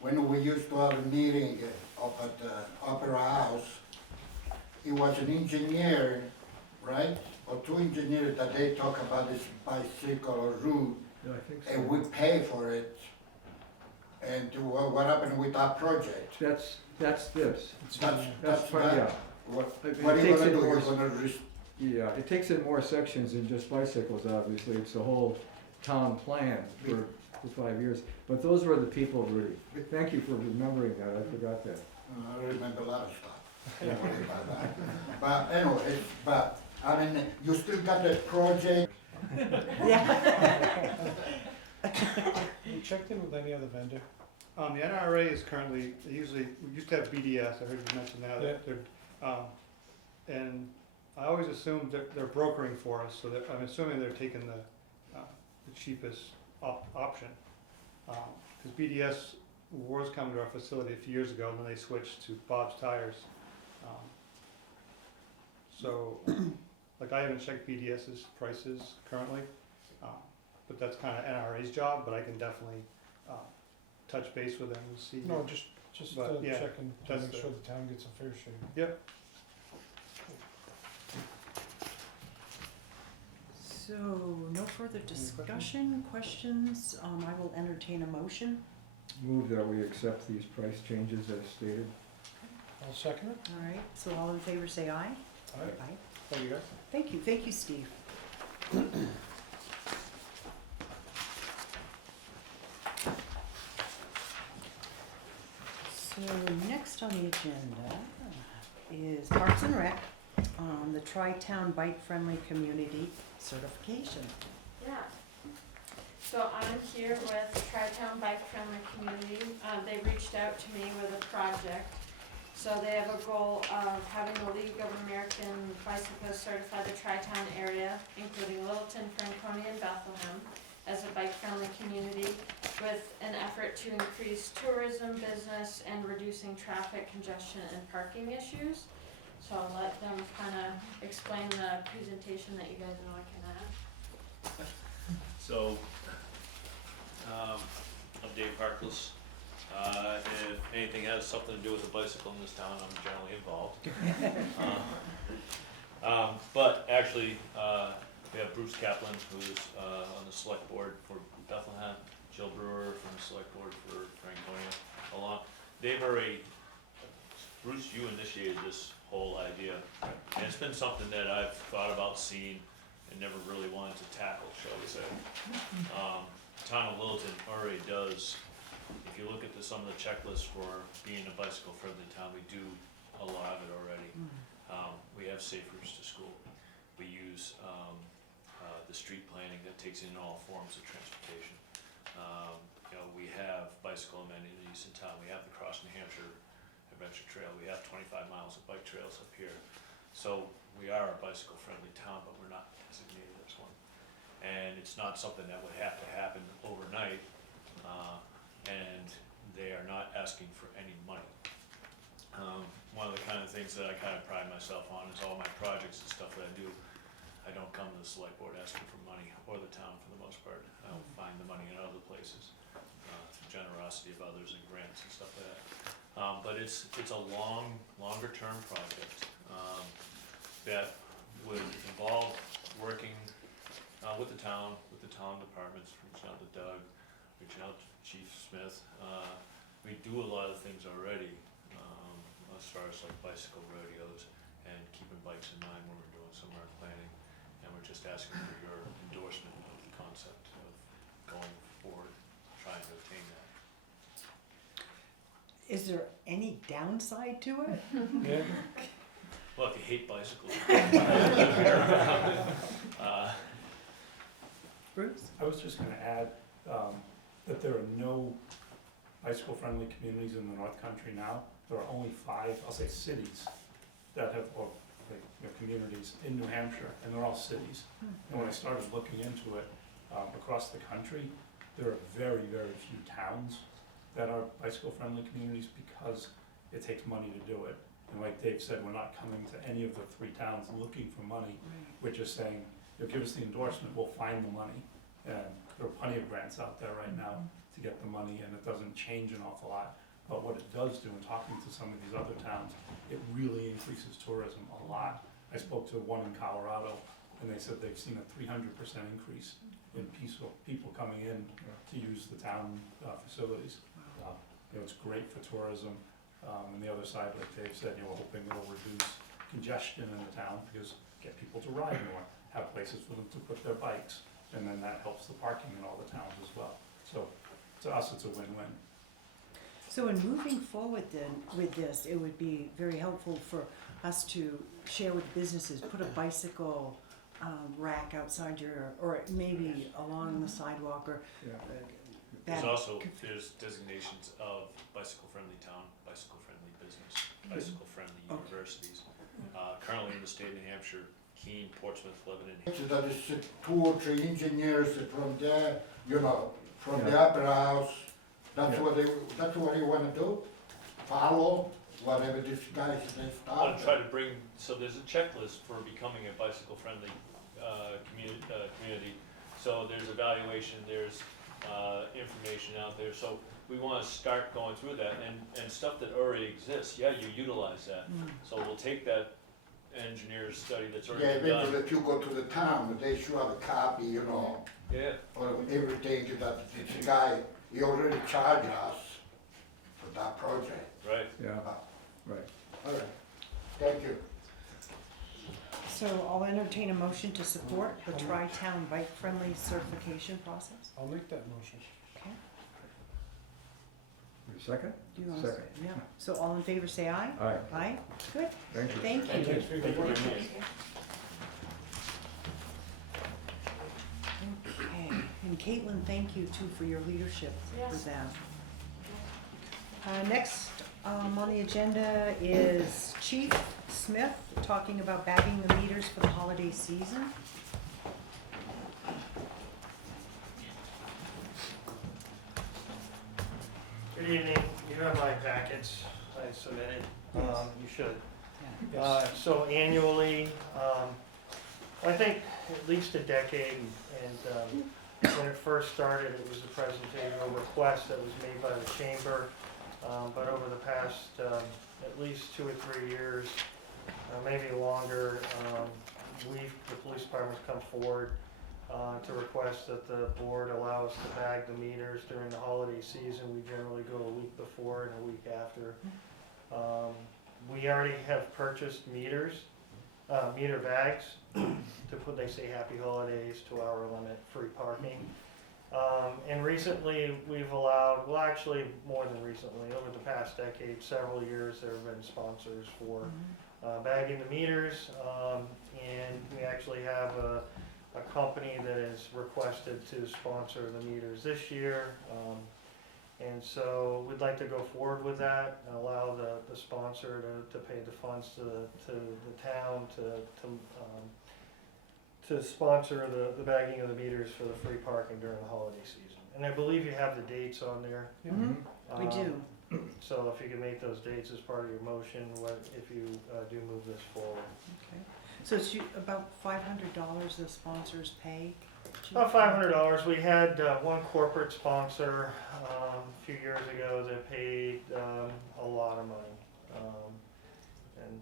when we used to have a meeting up at the Opera House? It was an engineer, right, or two engineers that they talk about this bicycle route, Yeah, I think and so. we pay for it. And what happened with that project? That's this. That's part- that. yeah. What It what are you takes gonna it do? more You're s- gonna Yeah, it takes in more sections than just bicycles, obviously. It's a whole town plan for 5 years. But those were the people, Rudy. Thank you for remembering that. I forgot that. I remember a lot of stuff. Don't worry about that. But anyway, I mean, you still got that project? Yeah. You checked in with any other vendor? The NRA is currently, we used to have BDS, I heard you mention that, Yeah. they're, and I always assumed that they're brokering for us, so that, I'm assuming they're taking the cheapest option. Cause BDS was coming to our facility a few years ago, and then they switched to Bob's Tires. So, like, I haven't checked BDS's prices currently, but that's kinda NRA's job, but I can definitely, touch base with them and see. No, just But, yeah, checking to that's make the- sure the town gets a fair share. Yep. So, no further discussion, questions, I will entertain a motion. Move that we accept these price changes as stated. I'll second it. All right, so all in favor say aye. Aye. Aye. Thank you guys. Thank you, Steve. So next on the agenda is Parks and Rec, the Tri-Town Bike-Friendly Community Certification. Yeah. So I'm here with Tri-Town Bike Friendly Community. They reached out to me with a project. So they have a goal of having the League of American Bicyclists certify the Tri-Town area, including Littleton, Franconia, and Bethlehem, as a bike-friendly community with an effort to increase tourism, business, and reducing traffic congestion and parking issues. So I'll let them kind of explain the presentation that you guys are looking at. So, I'm Dave Harkless. If anything has something to do with a bicycle in this town, I'm generally involved. But actually, we have Bruce Kaplan, who's on the select board for Bethlehem, Jill Brewer from the select board for Franconia, along. They've already, Bruce, you initiated this whole idea, and it's been something that I've thought about seeing and never really wanted to tackle, shall we say. Town of Littleton already does, if you look at some of the checklists for being a bicycle-friendly town, we do a lot of it already. We have safe routes to school. We use the street planning that takes in all forms of transportation. We have bicycle amenities in town. We have the Cross New Hampshire Adventure Trail. We have 25 miles of bike trails up here. So we are a bicycle-friendly town, but we're not designated as one. And it's not something that would have to happen overnight, and they are not asking for any money. One of the kind of things that I kind of pride myself on is all my projects and stuff that I do, I don't come to the select board asking for money, or the town for the most part. I'll find the money in other places, through generosity of others and grants and stuff like that. But it's a longer term project, that would involve working, with the town departments, reaching out to Doug, reaching out to Chief Smith. We do a lot of things already, as far as like bicycle rodeos and keeping bikes in mind when we're doing some of our planning. And we're just asking for your endorsement of the concept of going forward, trying to obtain that. Is there any downside to it? Yeah. Well, if you hate bicycles. Bruce? I was just gonna add, that there are no bicycle-friendly communities in the North Country now. There are only 5, I'll say cities, that have, or like, communities in New Hampshire, and they're all cities. And when I started looking into it, across the country, there are very, very few towns that are bicycle-friendly communities because it takes money to do it. And like Dave said, we're not coming to any of the 3 towns looking for money. We're just saying, you'll give us the endorsement, we'll find the money. And there are plenty of grants out there right now to get the money, and it doesn't change an awful lot. But what it does do, in talking to some of these other towns, it really increases tourism a lot. I spoke to one in Colorado, and they said they've seen a 300% increase in people coming in to use the town facilities. It's great for tourism. And the other side, like Dave said, we're hoping it'll reduce congestion in the town, because get people to ride more, have places for them to put their bikes, and then that helps the parking in all the towns as well. So to us, it's a win-win. So in moving forward then with this, it would be very helpful for us to share with businesses, put a bicycle rack outside your, or maybe along the sidewalk, or Yeah. There's that- also, there's designations of bicycle-friendly town, bicycle-friendly business, bicycle-friendly universities. Currently in the state of New Hampshire, Keene, Portsmouth, Lebanon. So that is 2 or 3 engineers from there, from the Yeah. Opera House. That's Yeah. what you wanna do? Follow whatever these guys, they I start. want to try to bring, so there's a checklist for becoming a bicycle-friendly community. So there's evaluation, there's information out there, so we want to start going through that, and stuff that already exists, yeah, you utilize that. So we'll take that engineer's study that's Yeah, already maybe done. if you go to the town, they should have a copy, Yeah, or everything that this guy, he already charged us for that project. right. Yeah, right. All right, thank you. So I'll entertain a motion to support the Tri-Town Bike-Friendly Certification process. I'll make that motion. Okay? Your second? Do you want Second. Yeah, so all in favor say aye. Aye, Aye, good, thank you. thank you. Thank you very much. Okay, and Caitlin, thank you too for your leadership with that. Next on the agenda is Chief Smith talking about bagging the meters for the holiday season. Good evening, you have my packets I submitted, you should. So annually, I think at least a decade, and when it first started, it was a presentation, a request that was made by the chamber, but over the past at least 2 or 3 years, maybe longer, the police department's come forward to request that the board allow us to bag the meters during the holiday season. We generally go a week before and a week after. We already have purchased meters, meter bags to put, they say happy holidays, 2-hour limit, free parking. And recently we've allowed, well actually more than recently, over the past decade, several years there have been sponsors for bagging the meters. And we actually have a company that has requested to sponsor the meters this year. And so we'd like to go forward with that and allow the sponsor to pay the funds to the town to sponsor the bagging of the meters for the free parking during the holiday season. And I believe you have the dates on there. We do. So if you can make those dates as part of your motion, if you do move this forward. Okay. So it's about $500 the sponsors pay? About $500. We had one corporate sponsor a few years ago that paid a lot of money. And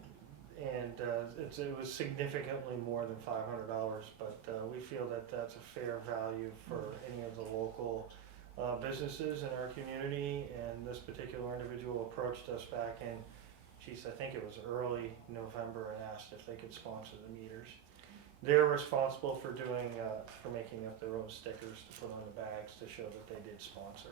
and it was significantly more than $500, but we feel that that's a fair value for any of the local businesses in our community. And this particular individual approached us back in, geez, I think it was early November, and asked if they could sponsor the meters. They're responsible for doing, for making up their own stickers to put on the bags to show that they did sponsor.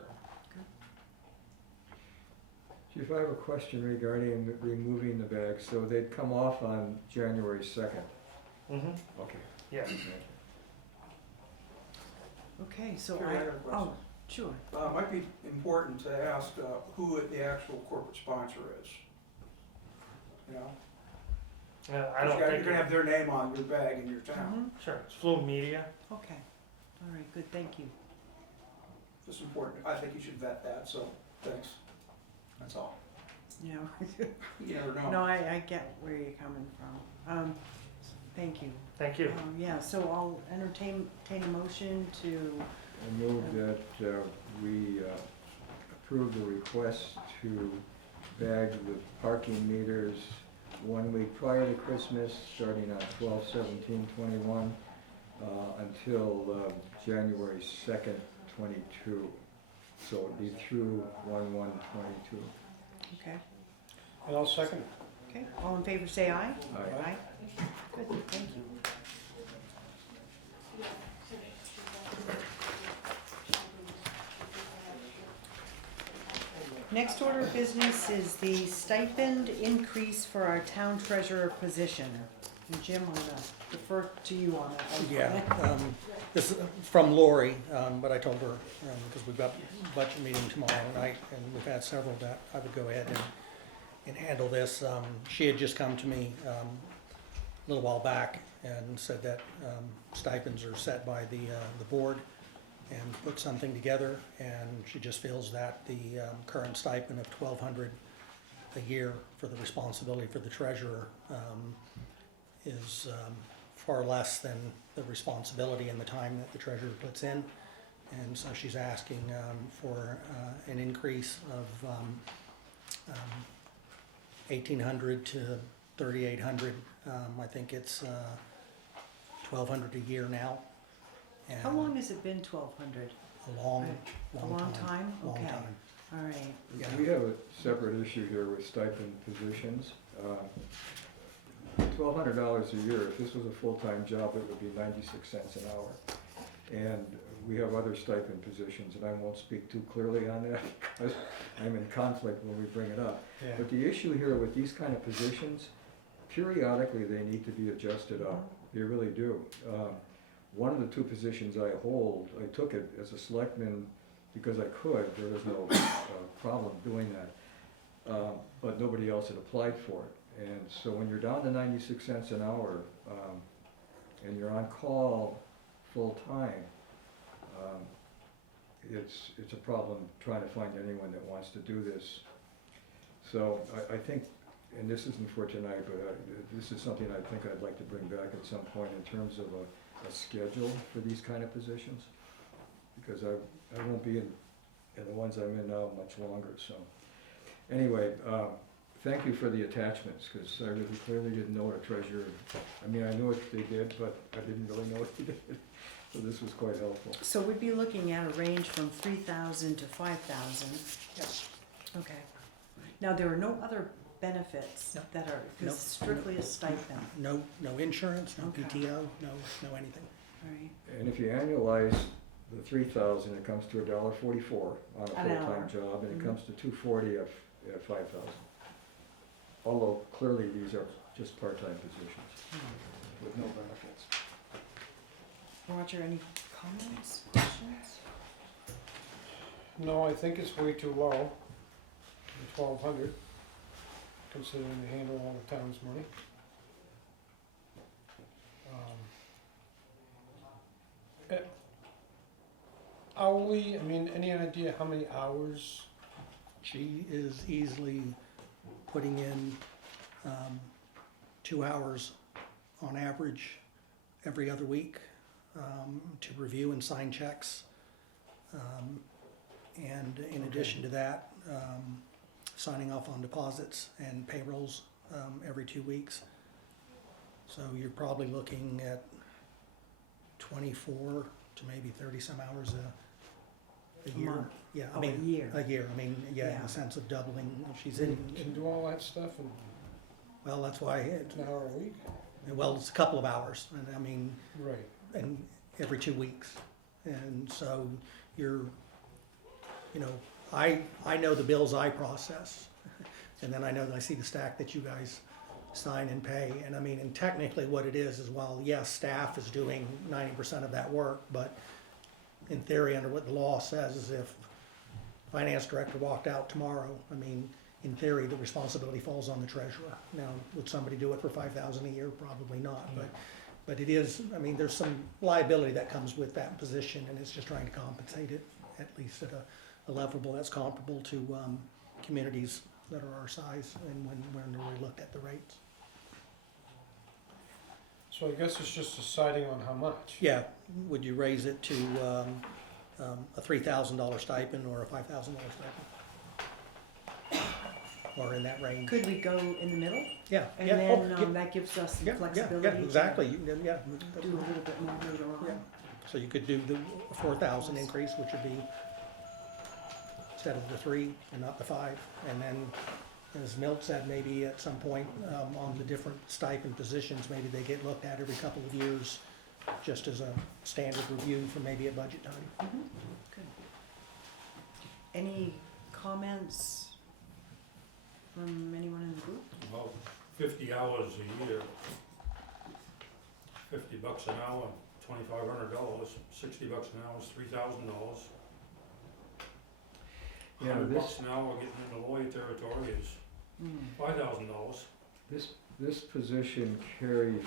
Chief, I have a question regarding removing the bags. So they'd come off on January 2nd. Mm-hmm. Okay. Yeah. Okay, so Sure, I have a question. oh, sure. Might be important to ask who the actual corporate sponsor is. You know? I don't You're think, gonna have their name on your bag in your town. Mhm. sure, it's Flume Media. Okay, all right, good, thank you. It's important. I think you should vet that, so thanks. That's all. Yeah. You never know. No, I get where you're coming from. Thank you. Thank you. Yeah, so I'll entertain a motion to, I move that we approve the request to bag the parking meters 1 week prior to Christmas, starting on 12/17/21 until January 2nd, 22. So it'd be through 1/1/22. okay, And I'll second it. okay, all in favor say aye. Aye. Good, thank you. Next order of business is the stipend increase for our town treasurer position. And Jim, I'm gonna defer to you on that one. Yeah, this is from Lori, but I told her, because we've got budget meeting tomorrow night, and we've had several, that I would go ahead and handle this. She had just come to me a little while back and said that stipends are set by the board and put something together, and she just feels that the current stipend of $1,200 a year for the responsibility for the treasurer is far less than the responsibility and the time that the treasurer puts in. And so she's asking for an increase of $1,800 to $3,800. I think it's $1,200 a year now. And How long has it been 1,200? A long, A long time? Long Okay. time. All right, Yeah. We have a separate issue here with stipend positions. $1,200 a year, if this was a full-time job, it would be 96 cents an hour. And we have other stipend positions, and I won't speak too clearly on that because I'm in conflict when we bring it up. Yeah. But the issue here with these kind of positions, periodically they need to be adjusted up. They really do. One of the 2 positions I hold, I took it as a selectman because I could. There was no problem doing that. But nobody else had applied for it. And so when you're down to 96 cents an hour and you're on call full-time, it's a problem trying to find anyone that wants to do this. So I think, and this isn't for tonight, but this is something I think I'd like to bring back at some point in terms of a schedule for these kind of positions, because I won't be in the ones I'm in now much longer. So anyway, thank you for the attachments, because I really clearly didn't know what a treasurer, I mean, I knew what they did, but I didn't really know what they did. So this was quite helpful. so we'd be looking at a range from 3,000 to 5,000. Yes. Okay. Now, there are no other benefits No. that are, No. it's strictly a stipend, No insurance, no Okay. PTO, no anything. all right? And if you annualize the 3,000, it comes to $1.44 on a An hour. full-time job, and Mhm. it comes to $2.40 at 5,000. Although clearly these are just part-time positions with no benefits. Roger, any comments, questions? No, I think it's way too low, the 1,200, considering they handle all the town's money. Hourly, I mean, any idea how many hours? She is easily putting in 2 hours on average every other week to review and sign checks. And in addition to that, signing off on deposits and payrolls every 2 weeks. So you're probably looking at 24 to maybe 30 some hours a A year. month. Yeah, I Oh, a mean, year. a year, I mean, yeah, in Yeah. the sense of doubling, she's in, Can do all that stuff in well, that's why, an hour a week? well, it's a couple of hours, and I mean, Right. and every 2 weeks. And so you're, you know, I know the bills I process, and then I see the stack that you guys sign and pay. And I mean, and technically what it is while, yes, staff is doing 90% of that work, but in theory, under what the law says, is if finance director walked out tomorrow, I mean, in theory, the responsibility falls on the treasurer. Now, would somebody do it for $5,000 a year? Probably not, but it is, I mean, there's some liability that comes with that position, and it's just trying to compensate it, at least at a level that's comparable to communities that are our size, and when we looked at the rates. So I guess it's just deciding on how much. Yeah, would you raise it to a $3,000 stipend or a $5,000 stipend? Or in that range? Could we go in the middle? Yeah, And yeah, oh, then yeah, that gives us some yeah, flexibility yeah, exactly, yeah. to do a little bit more later Yeah. on. So you could do the 4,000 increase, which would be instead of the 3 and not the 5. And then, as Milt said, maybe at some point on the different stipend positions, maybe they get looked at every couple of years, just as a standard review for maybe at budget time. Mhm. Good. Any comments from anyone in the group? About 50 hours a year, $50 an hour, $2,500, $60 an hour is $3,000. Yeah, $100 an hour getting into lawyer territory is Mm. $5,000. This position carries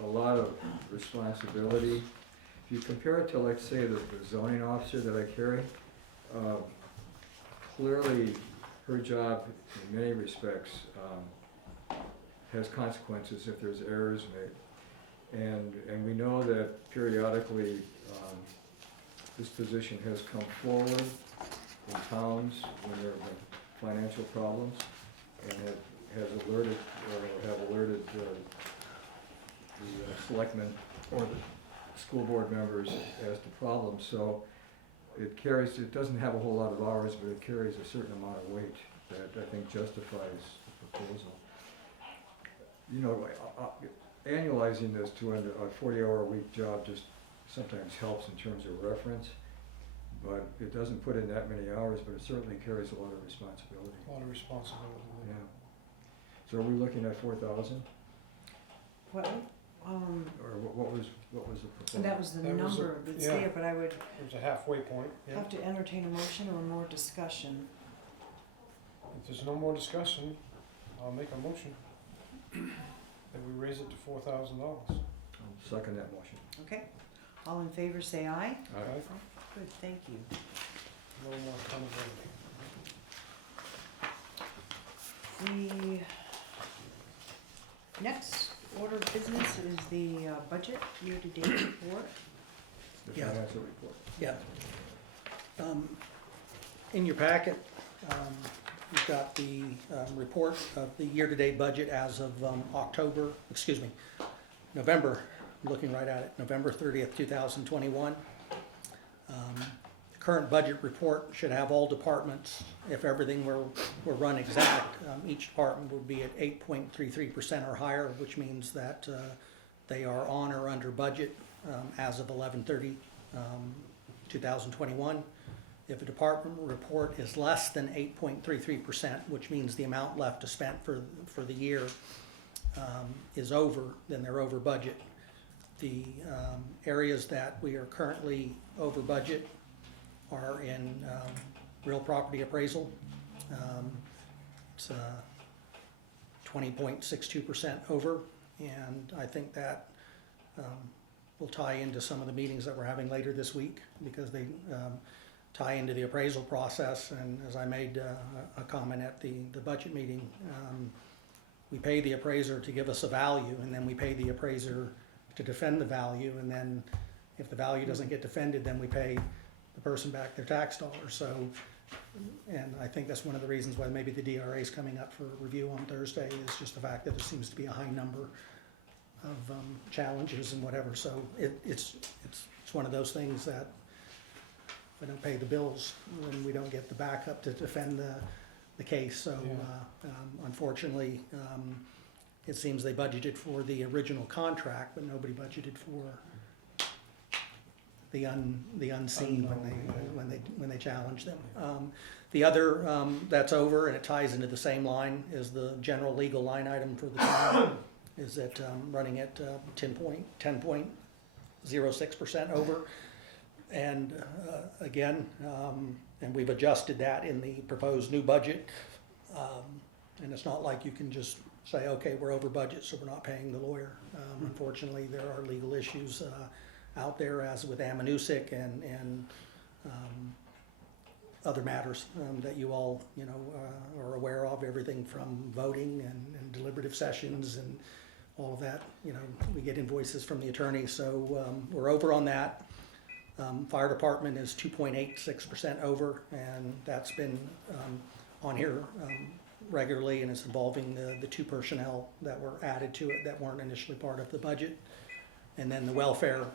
a lot of responsibility. If you compare it to, like, say, the zoning officer that I carry, clearly her job in many respects has consequences if there's errors made. And we know that periodically this position has come forward in towns when there have been financial problems, and it has alerted, or have alerted the selectmen or the school board members as to problems. So it doesn't have a whole lot of hours, but it carries a certain amount of weight that I think justifies the proposal. You know, annualizing this to a 40-hour-a-week job just sometimes helps in terms of reference, but it doesn't put in that many hours, but it certainly carries a lot of responsibility. A lot of responsibility. Yeah. So are we looking at 4,000, Well, or what was the proposal? that was the That was number that's yeah. there, but I would There's a halfway point, yeah. have to entertain a motion or more discussion. If there's no more discussion, I'll make a motion that we raise it to $4,000. I'll second that motion. Okay, all in favor say aye. All right. Good, thank you. No more accountability. The next order of business is the budget year-to-date report. The Yeah. financial report. Yeah. In your packet, you've got the report of the year-to-date budget as of November, I'm looking right at it, November 30th, 2021. The current budget report should have all departments, if everything were run exact, each department would be at 8.33% or higher, which means that they are on or under budget as of 11/30/2021. If a department report is less than 8.33%, which means the amount left to spend for the year is over, then they're over budget. The areas that we are currently over budget are in real property appraisal. It's 20.62% over, and I think that will tie into some of the meetings that we're having later this week, because they tie into the appraisal process. And as I made a comment at the budget meeting, we pay the appraiser to give us a value, and then we pay the appraiser to defend the value, and then if the value doesn't get defended, then we pay the person back their tax dollars. So And I think that's one of the reasons why maybe the DRA is coming up for review on Thursday, is just the fact that there seems to be a high number of challenges and whatever. So it's one of those things that if we don't pay the bills, then we don't get the backup to defend the case. So unfortunately, it seems they budgeted for the original contract, but nobody budgeted for the unseen when they challenge them. The other that's over, and it ties into the same line, is the general legal line item for the town. Is that running at 10.06% over, and again, and we've adjusted that in the proposed new budget. And it's not like you can just say, okay, we're over budget, so we're not paying the lawyer. Unfortunately, there are legal issues out there, as with Amanuensis and other matters that you all are aware of. Everything from voting and deliberative sessions and all of that. We get invoices from the attorney, so we're over on that. Fire department is 2.86% over, and that's been on here regularly, and it's involving the two personnel that were added to it that weren't initially part of the budget. And then the welfare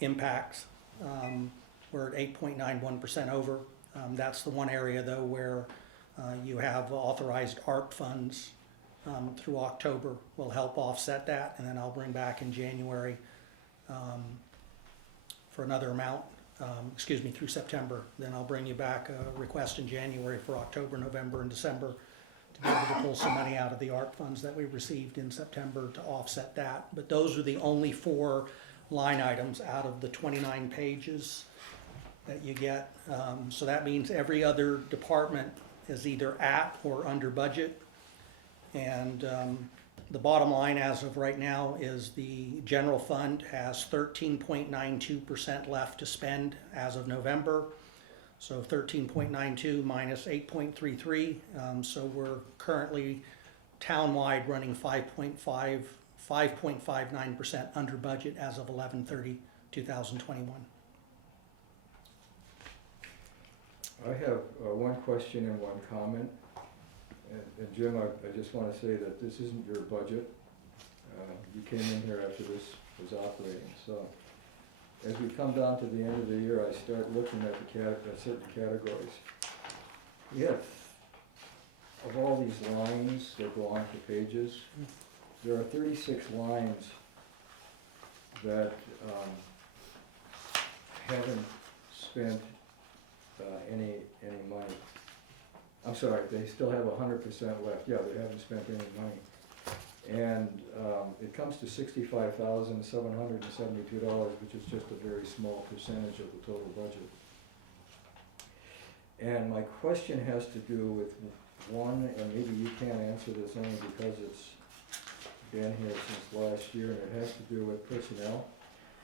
impacts, we're at 8.91% over. That's the one area though where you have authorized ARP funds through October will help offset that, and then I'll bring back in January for another amount, through September. Then I'll bring you back a request in January for October, November, and December to be able to pull some money out of the ARP funds that we received in September to offset that. But those are the only 4 line items out of the 29 pages that you get. So that means every other department is either at or under budget. And the bottom line as of right now is the general fund has 13.92% left to spend as of November. So 13.92 minus 8.33. So we're currently townwide running 5.59% under budget as of 11/30/2021. I have one question and one comment. And Jim, I just want to say that this isn't your budget. You came in here after this was operating. So as we come down to the end of the year, I start looking at certain categories. We have, of all these lines that go on to pages, there are 36 lines that haven't spent any money. I'm sorry, they still have 100% left. Yeah, they haven't spent any money. And it comes to $65,772, which is just a very small percentage of the total budget. And my question has to do with one, and maybe you can't answer this only because it's been here since last year, and it has to do with personnel.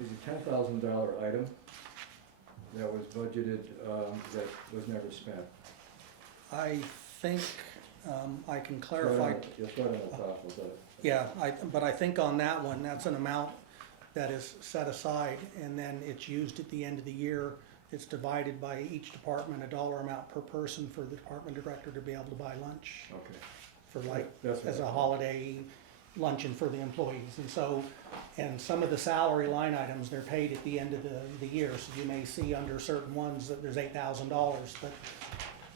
There's a $10,000 item that was budgeted that was never spent. I think I can clarify. It's right on the top of that. Yeah, but I think on that one, that's an amount that is set aside, and then it's used at the end of the year. It's divided by each department, a dollar amount per person for the department director to be able to buy lunch. Okay. For like, That's as right. a holiday luncheon for the employees. And so, and some of the salary line items, they're paid at the end of the year. So you may see under certain ones that there's $8,000, but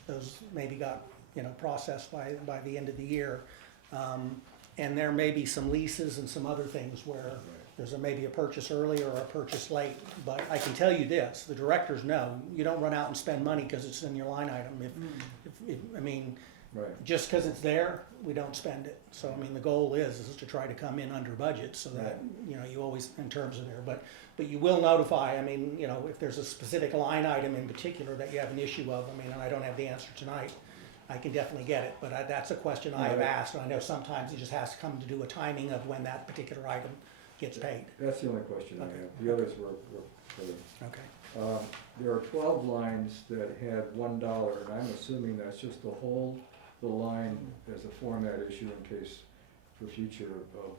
those maybe got, processed by the end of the year. And there may be some leases and some other things where there's maybe a purchase early or a purchase late. But I can tell you this, the directors know, you don't run out and spend money because it's in your line item. Right. Just because it's there, we don't spend it. So, the goal is to try to come in under budget so that, you always, in terms of there. But you will notify, if there's a specific line item in particular that you have an issue of, and I don't have the answer tonight, I can definitely get it. But that's a question I have asked, and I know sometimes it just has to come to do a timing of when that particular item gets paid. That's the only question I Okay. have. The others were clear. Okay. There are 12 lines that had $1, and I'm assuming that's just to hold the line as a format issue in case for future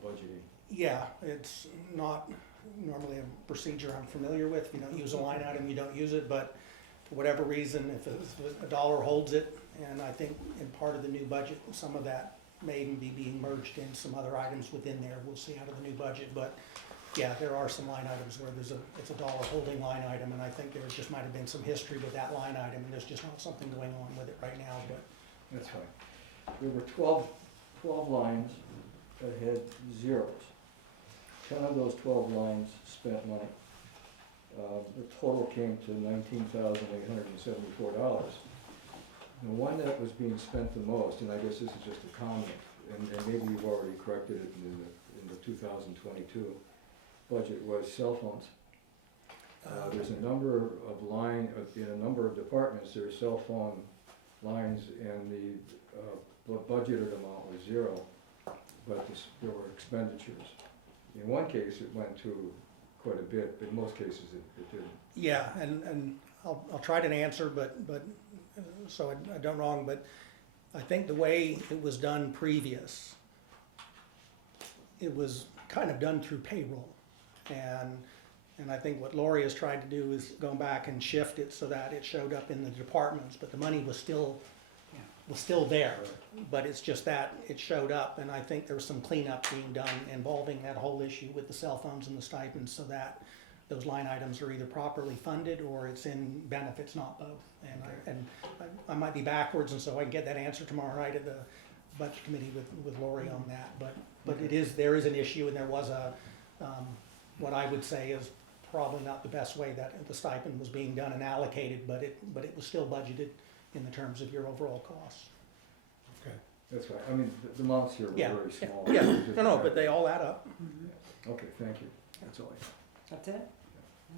budgeting. Yeah, it's not normally a procedure I'm familiar with. If you don't use a line item, you don't use it, but for whatever reason, if a dollar holds it, and I think in part of the new budget, some of that may even be being merged in some other items within there, we'll see out of the new budget, but yeah, there are some line items where it's a dollar holding line item, and I think there just might have been some history with that line item, and there's just not something going on with it right now, but. That's fine. There were 12 lines that had zeros. 10 of those 12 lines spent money. The total came to $19,874. The one that was being spent the most, and I guess this is just a comment, and maybe you've already corrected it in the 2022 budget, was cell phones. There's a number of in a number of departments, there are cell phone lines, and the budgeted amount was zero, but there were expenditures. In one case, it went to quite a bit, but in most cases, it didn't. Yeah, and I'll try to answer, but so I don't wrong, but I think the way it was done previous, it was kind of done through payroll. And I think what Lori has tried to do is go back and shift it so that it showed up in the departments, but the money was still there. But it's just that it showed up, and I think there was some cleanup being done involving that whole issue with the cell phones and the stipends, so that those line items are either properly funded or it's in benefits, not both. And I might be backwards, and so I can get that answer tomorrow night at the budget committee with Lori on that. But there is an issue, and there was what I would say is probably not the best way that the stipend was being done and allocated, but it was still budgeted in the terms of your overall costs. Okay. That's right. I mean, the amounts here were very small. Yeah, no, but they all add up. Okay, thank you. That's all I have. That's it?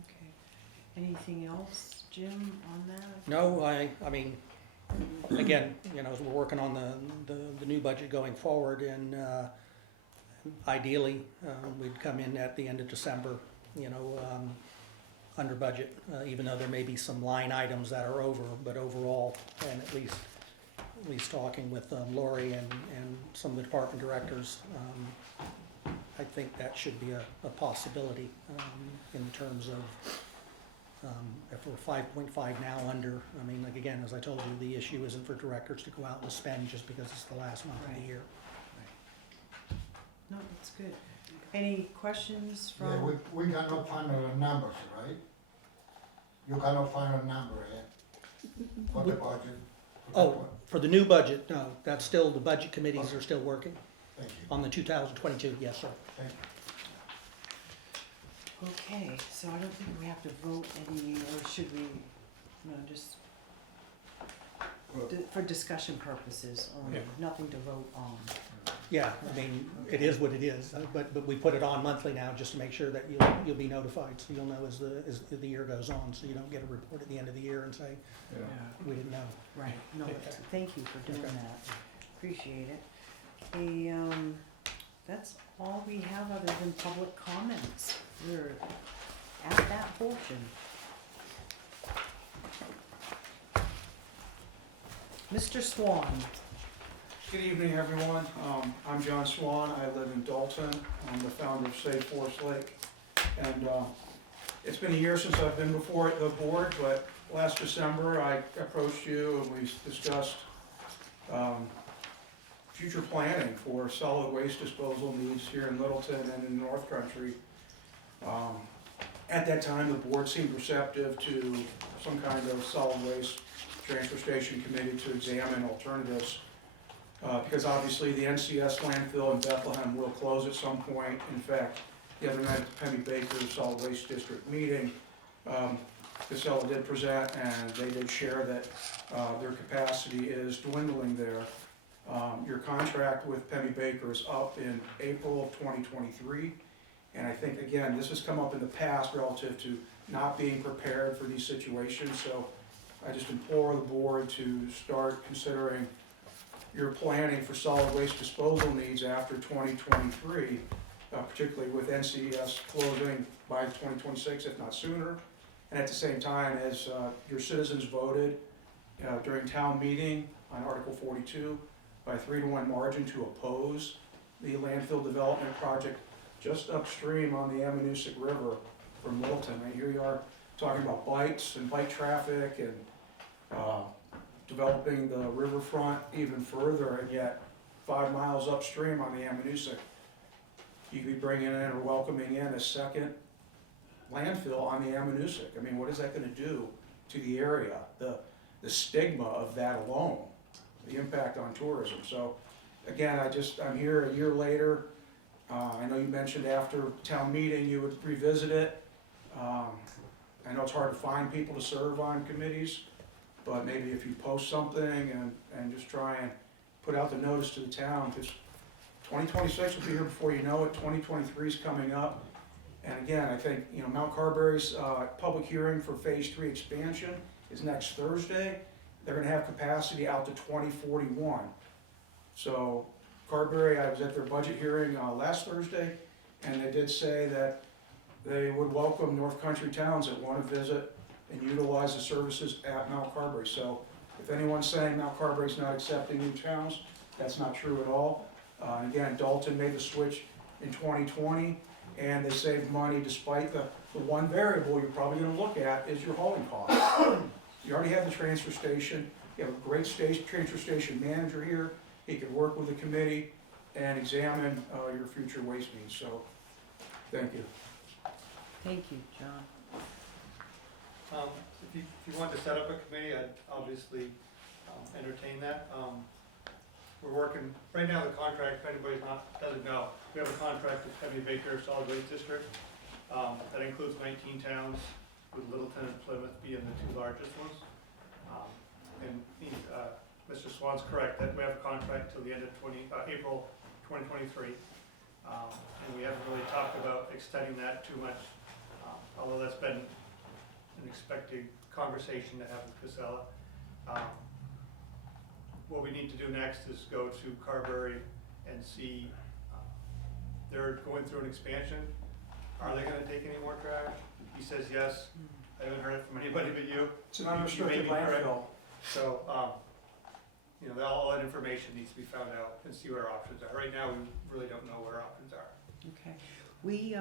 Okay. Anything else, Jim, on that? No, I mean, again, as we're working on the new budget going forward, and ideally, we'd come in at the end of December, under budget, even though there may be some line items that are over, but overall, and at least talking with Lori and some of the department directors, I think that should be a possibility in terms of if we're 5.5 now under. I mean, like again, as I told you, the issue isn't for directors to go out and spend just because it's the last month of the year. No, that's good. Any questions Yeah, from? we cannot find the numbers, right? You cannot find a number yet for the budget? Oh, for the new budget, no, that's still, the budget committees are still working Thank you, on the 2022, yes, sir. thank you. Okay, so I don't think we have to vote any, or should we, just for discussion purposes only, nothing to vote on. Yeah, I mean, it is what it is, but we put it on monthly now just to make sure that you'll be notified, so you'll know as the year goes on, so you don't get a report at the end of the year and say, Yeah. we didn't know. Right, no, thank you for doing Okay. that, appreciate it. That's all we have other than public comments, we're at that portion. Mr. Swan, Good evening, everyone. I'm John Swan. I live in Dalton. I'm the founder of Save Forest Lake. And it's been a year since I've been before the board, but last December I approached you and we discussed future planning for solid waste disposal needs here in Littleton and in the North Country. At that time, the board seemed receptive to some kind of solid waste transfer station committee to examine alternatives. Because obviously the NCS landfill in Bethlehem will close at some point. In fact, the other night at the Penny Baker Solid Waste District meeting, Casella did present and they did share that their capacity is dwindling there. Your contract with Penny Baker is up in April of 2023. And I think, again, this has come up in the past relative to not being prepared for these situations. So I just implore the board to start considering your planning for solid waste disposal needs after 2023, particularly with NCS closing by 2026, if not sooner. And at the same time, as your citizens voted during town meeting on Article 42 by 3-to-1 margin to oppose the landfill development project just upstream on the Ammonoosuc River from Littleton. And here you are talking about bikes and bike traffic and, developing the riverfront even further, and yet 5 miles upstream on the Ammonoosuc, you could be bringing in or welcoming in a second landfill on the Ammonoosuc. I mean, what is that gonna do to the area? The stigma of that alone, the impact on tourism. So, again, I'm here a year later. I know you mentioned after town meeting you would revisit it. I know it's hard to find people to serve on committees, but maybe if you post something and just try and put out the notice to the town, because 2026 will be here before you know it, 2023 is coming up. And again, I think, Mount Carberry's public hearing for Phase 3 expansion is next Thursday. They're gonna have capacity out to 2041. So Carberry, I was at their budget hearing last Thursday, and they did say that they would welcome North Country towns that wanna visit and utilize the services at Mount Carberry. So if anyone's saying Mount Carberry's not accepting new towns, that's not true at all. And again, Dalton made the switch in 2020, and they saved money despite the one variable you're probably gonna look at is your hauling costs. You already have the transfer station, you have a great transfer station manager here, he could work with the committee and examine your future waste needs, so, thank you. Thank you, John. If you want to set up a committee, I'd obviously entertain that. We're working, right now the contract, if anybody doesn't know, we have a contract with Heavy Baker Solid Waste District. That includes 19 towns, with Littleton and Plymouth being the two largest ones. Mr. Swan's correct, that we have a contract till the end of April 2023. And we haven't really talked about extending that too much, although that's been an expected conversation to have with Casella. What we need to do next is go to Carberry and see, they're going through an expansion. Are they gonna take any more trash? He says yes. I haven't heard it from anybody but you. It's an unrestricted landfill. So, all that information needs to be found out and see what our options are. Right now, we really don't know what our options are. Okay. We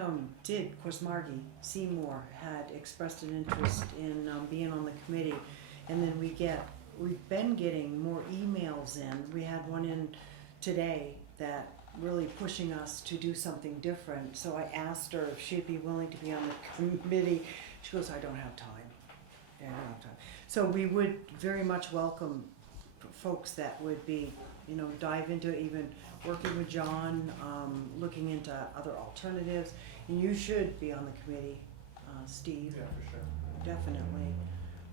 did, of course, Margie Seymour had expressed an interest in being on the committee, and then we've been getting more emails in. We had one in today that really pushing us to do something different. So I asked her if she'd be willing to be on the committee. She goes, I don't have time. Yeah, I don't have time. So we would very much welcome folks that would be, dive into it, even working with John, looking into other alternatives. And you should be on the committee, Steve. Yeah, for sure. Definitely.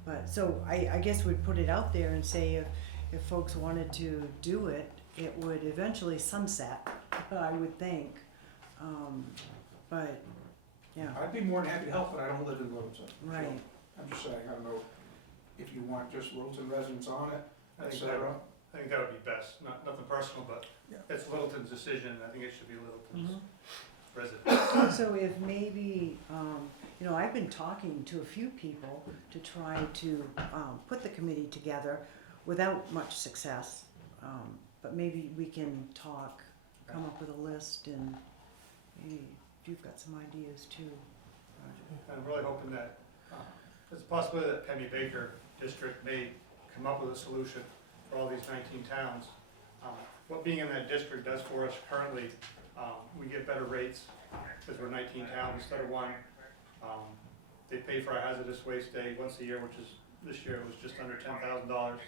But, so I guess we'd put it out there and say if folks wanted to do it, it would eventually sunset, I would think. But, yeah, I'd be more than happy to help, but I don't live in Littleton. So right. I'm just saying, I don't know if you want just Littleton residents on it, I et think cetera. that would be best. Nothing personal, but Yeah. it's Littleton's decision. I think it should be Littleton's Mhm. resident. So if maybe, I've been talking to a few people to try to put the committee together without much success. But maybe we can come up with a list, and maybe if you've got some ideas too, Roger. I'm really hoping that, there's a possibility that Penny Baker District may come up with a solution for all these 19 towns. What being in that district does for us currently, we get better rates because we're 19 towns instead of one. They pay for our hazardous waste day once a year, which is, this year it was just under $10,000.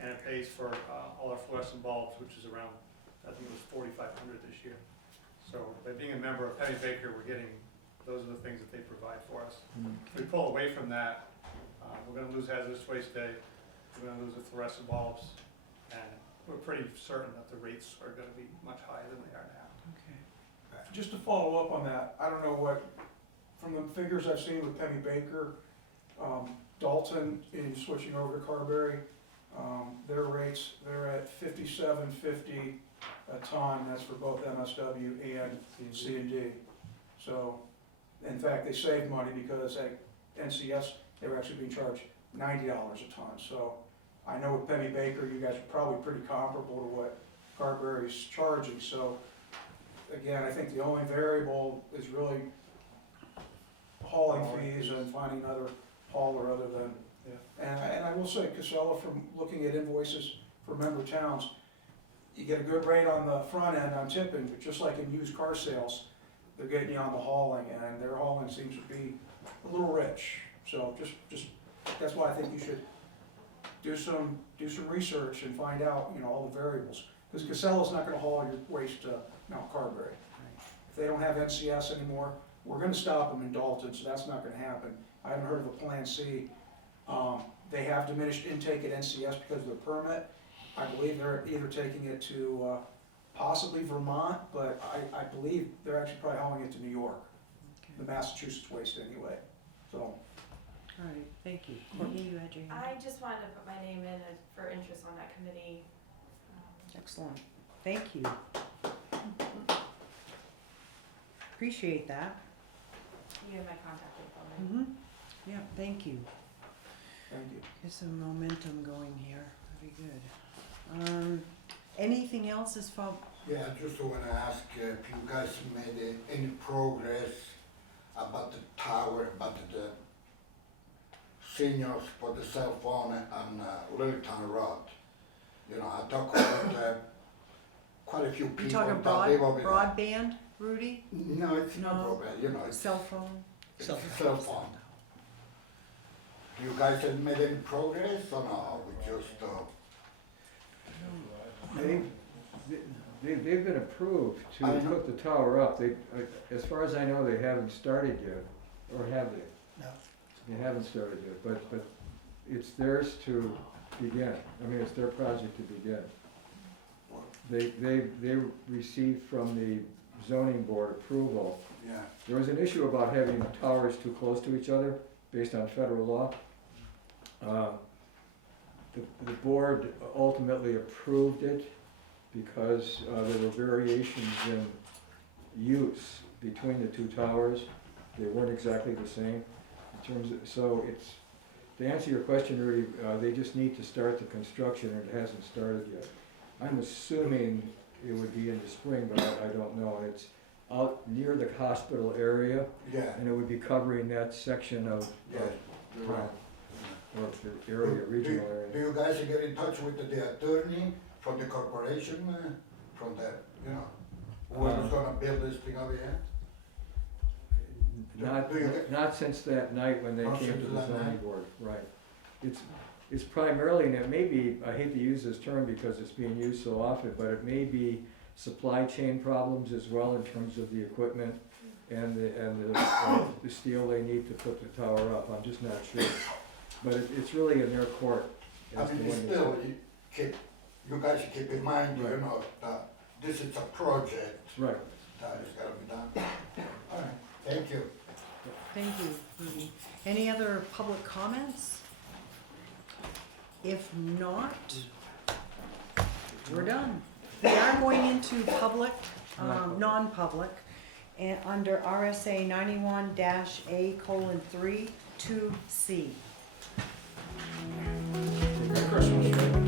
And it pays for all our fluorescent bulbs, which is around, I think it was $4,500 this year. So by being a member of Penny Baker, we're getting, those are the things that they provide for us. If we pull away from that, we're gonna lose hazardous waste day, we're gonna lose the fluorescent bulbs, and we're pretty certain that the rates are gonna be much higher than they are now. Okay. Just to follow up on that, I don't know what, from the figures I've seen with Penny Baker, Dalton, in switching over to Carberry, their rates, they're at $57.50 a ton, that's for both MSW and C&D. So, in fact, they saved money because at NCS, they were actually being charged $90 a ton. So, I know with Penny Baker, you guys are probably pretty comparable to what Carberry's charging. So, again, I think the only variable is really hauling fees and finding another hauler other than. And I will say, Casella, from looking at invoices for member towns, you get a good rate on the front end on tipping, but just like in used car sales, they're getting you on the hauling, and their hauling seems to be a little rich. So just, that's why I think you should do some research and find out, all the variables. Because Casella's not gonna haul your waste to Mount Carberry. If they don't have NCS anymore, we're gonna stop them in Dalton, so that's not gonna happen. I haven't heard of a Plan C. They have diminished intake at NCS because of the permit. I believe they're either taking it to possibly Vermont, but I believe they're actually probably hauling it to New York, the Massachusetts waste anyway, so. All right, thank you. Courtney, you had your hand I just wanted to put my name in for interest on that committee. up. Excellent, thank you. Appreciate that. You have my contact info, right? Yeah, thank you. Thank you. Get some momentum going here, very good. Anything else as far, Yeah, I just wanna ask if you guys made any progress about the tower, about the seniors for the cell phone on Littleton Road. I talked with quite a few you people talking that live over there. broadband, Rudy? No, it's not No. broadband, it's Cell phone? it's a cell phone. You guys have made any progress or no? We just, They've been approved to I know. put the tower up. They, as far as I know, they haven't started yet, or have they? No. They haven't started yet, but it's theirs to begin. I mean, it's their project to begin. They received from the zoning board approval. yeah, There was an issue about having towers too close to each other based on federal law. The board ultimately approved it because there were variations in use between the two towers. They weren't exactly the same in terms of, so it's, to answer your question, Rudy, they just need to start the construction and it hasn't started yet. I'm assuming it would be in the spring, but I don't know. It's out near the hospital area yeah, and it would be covering that section of, yeah, you're right. or the area, regional Do area. you guys get in touch with the attorney from the corporation, from the, whoever's gonna build this thing over here? Not, Do you get- not since that night when they Not came to since the that zoning night? board, right. It's primarily, and it may be, I hate to use this term because it's being used so often, but it may be supply chain problems as well in terms of the equipment and the steel they need to put the tower up, I'm just not sure. But it's really in their court. I as to mean, when they still, start. you guys keep in mind, Right. that this is a project Right, that is gonna be done. All right, thank you. Thank you, Rudy. Any other public comments? If not, we're done. We are going into public, non-public, and under RSA 91-A:3, 2C. Merry Christmas.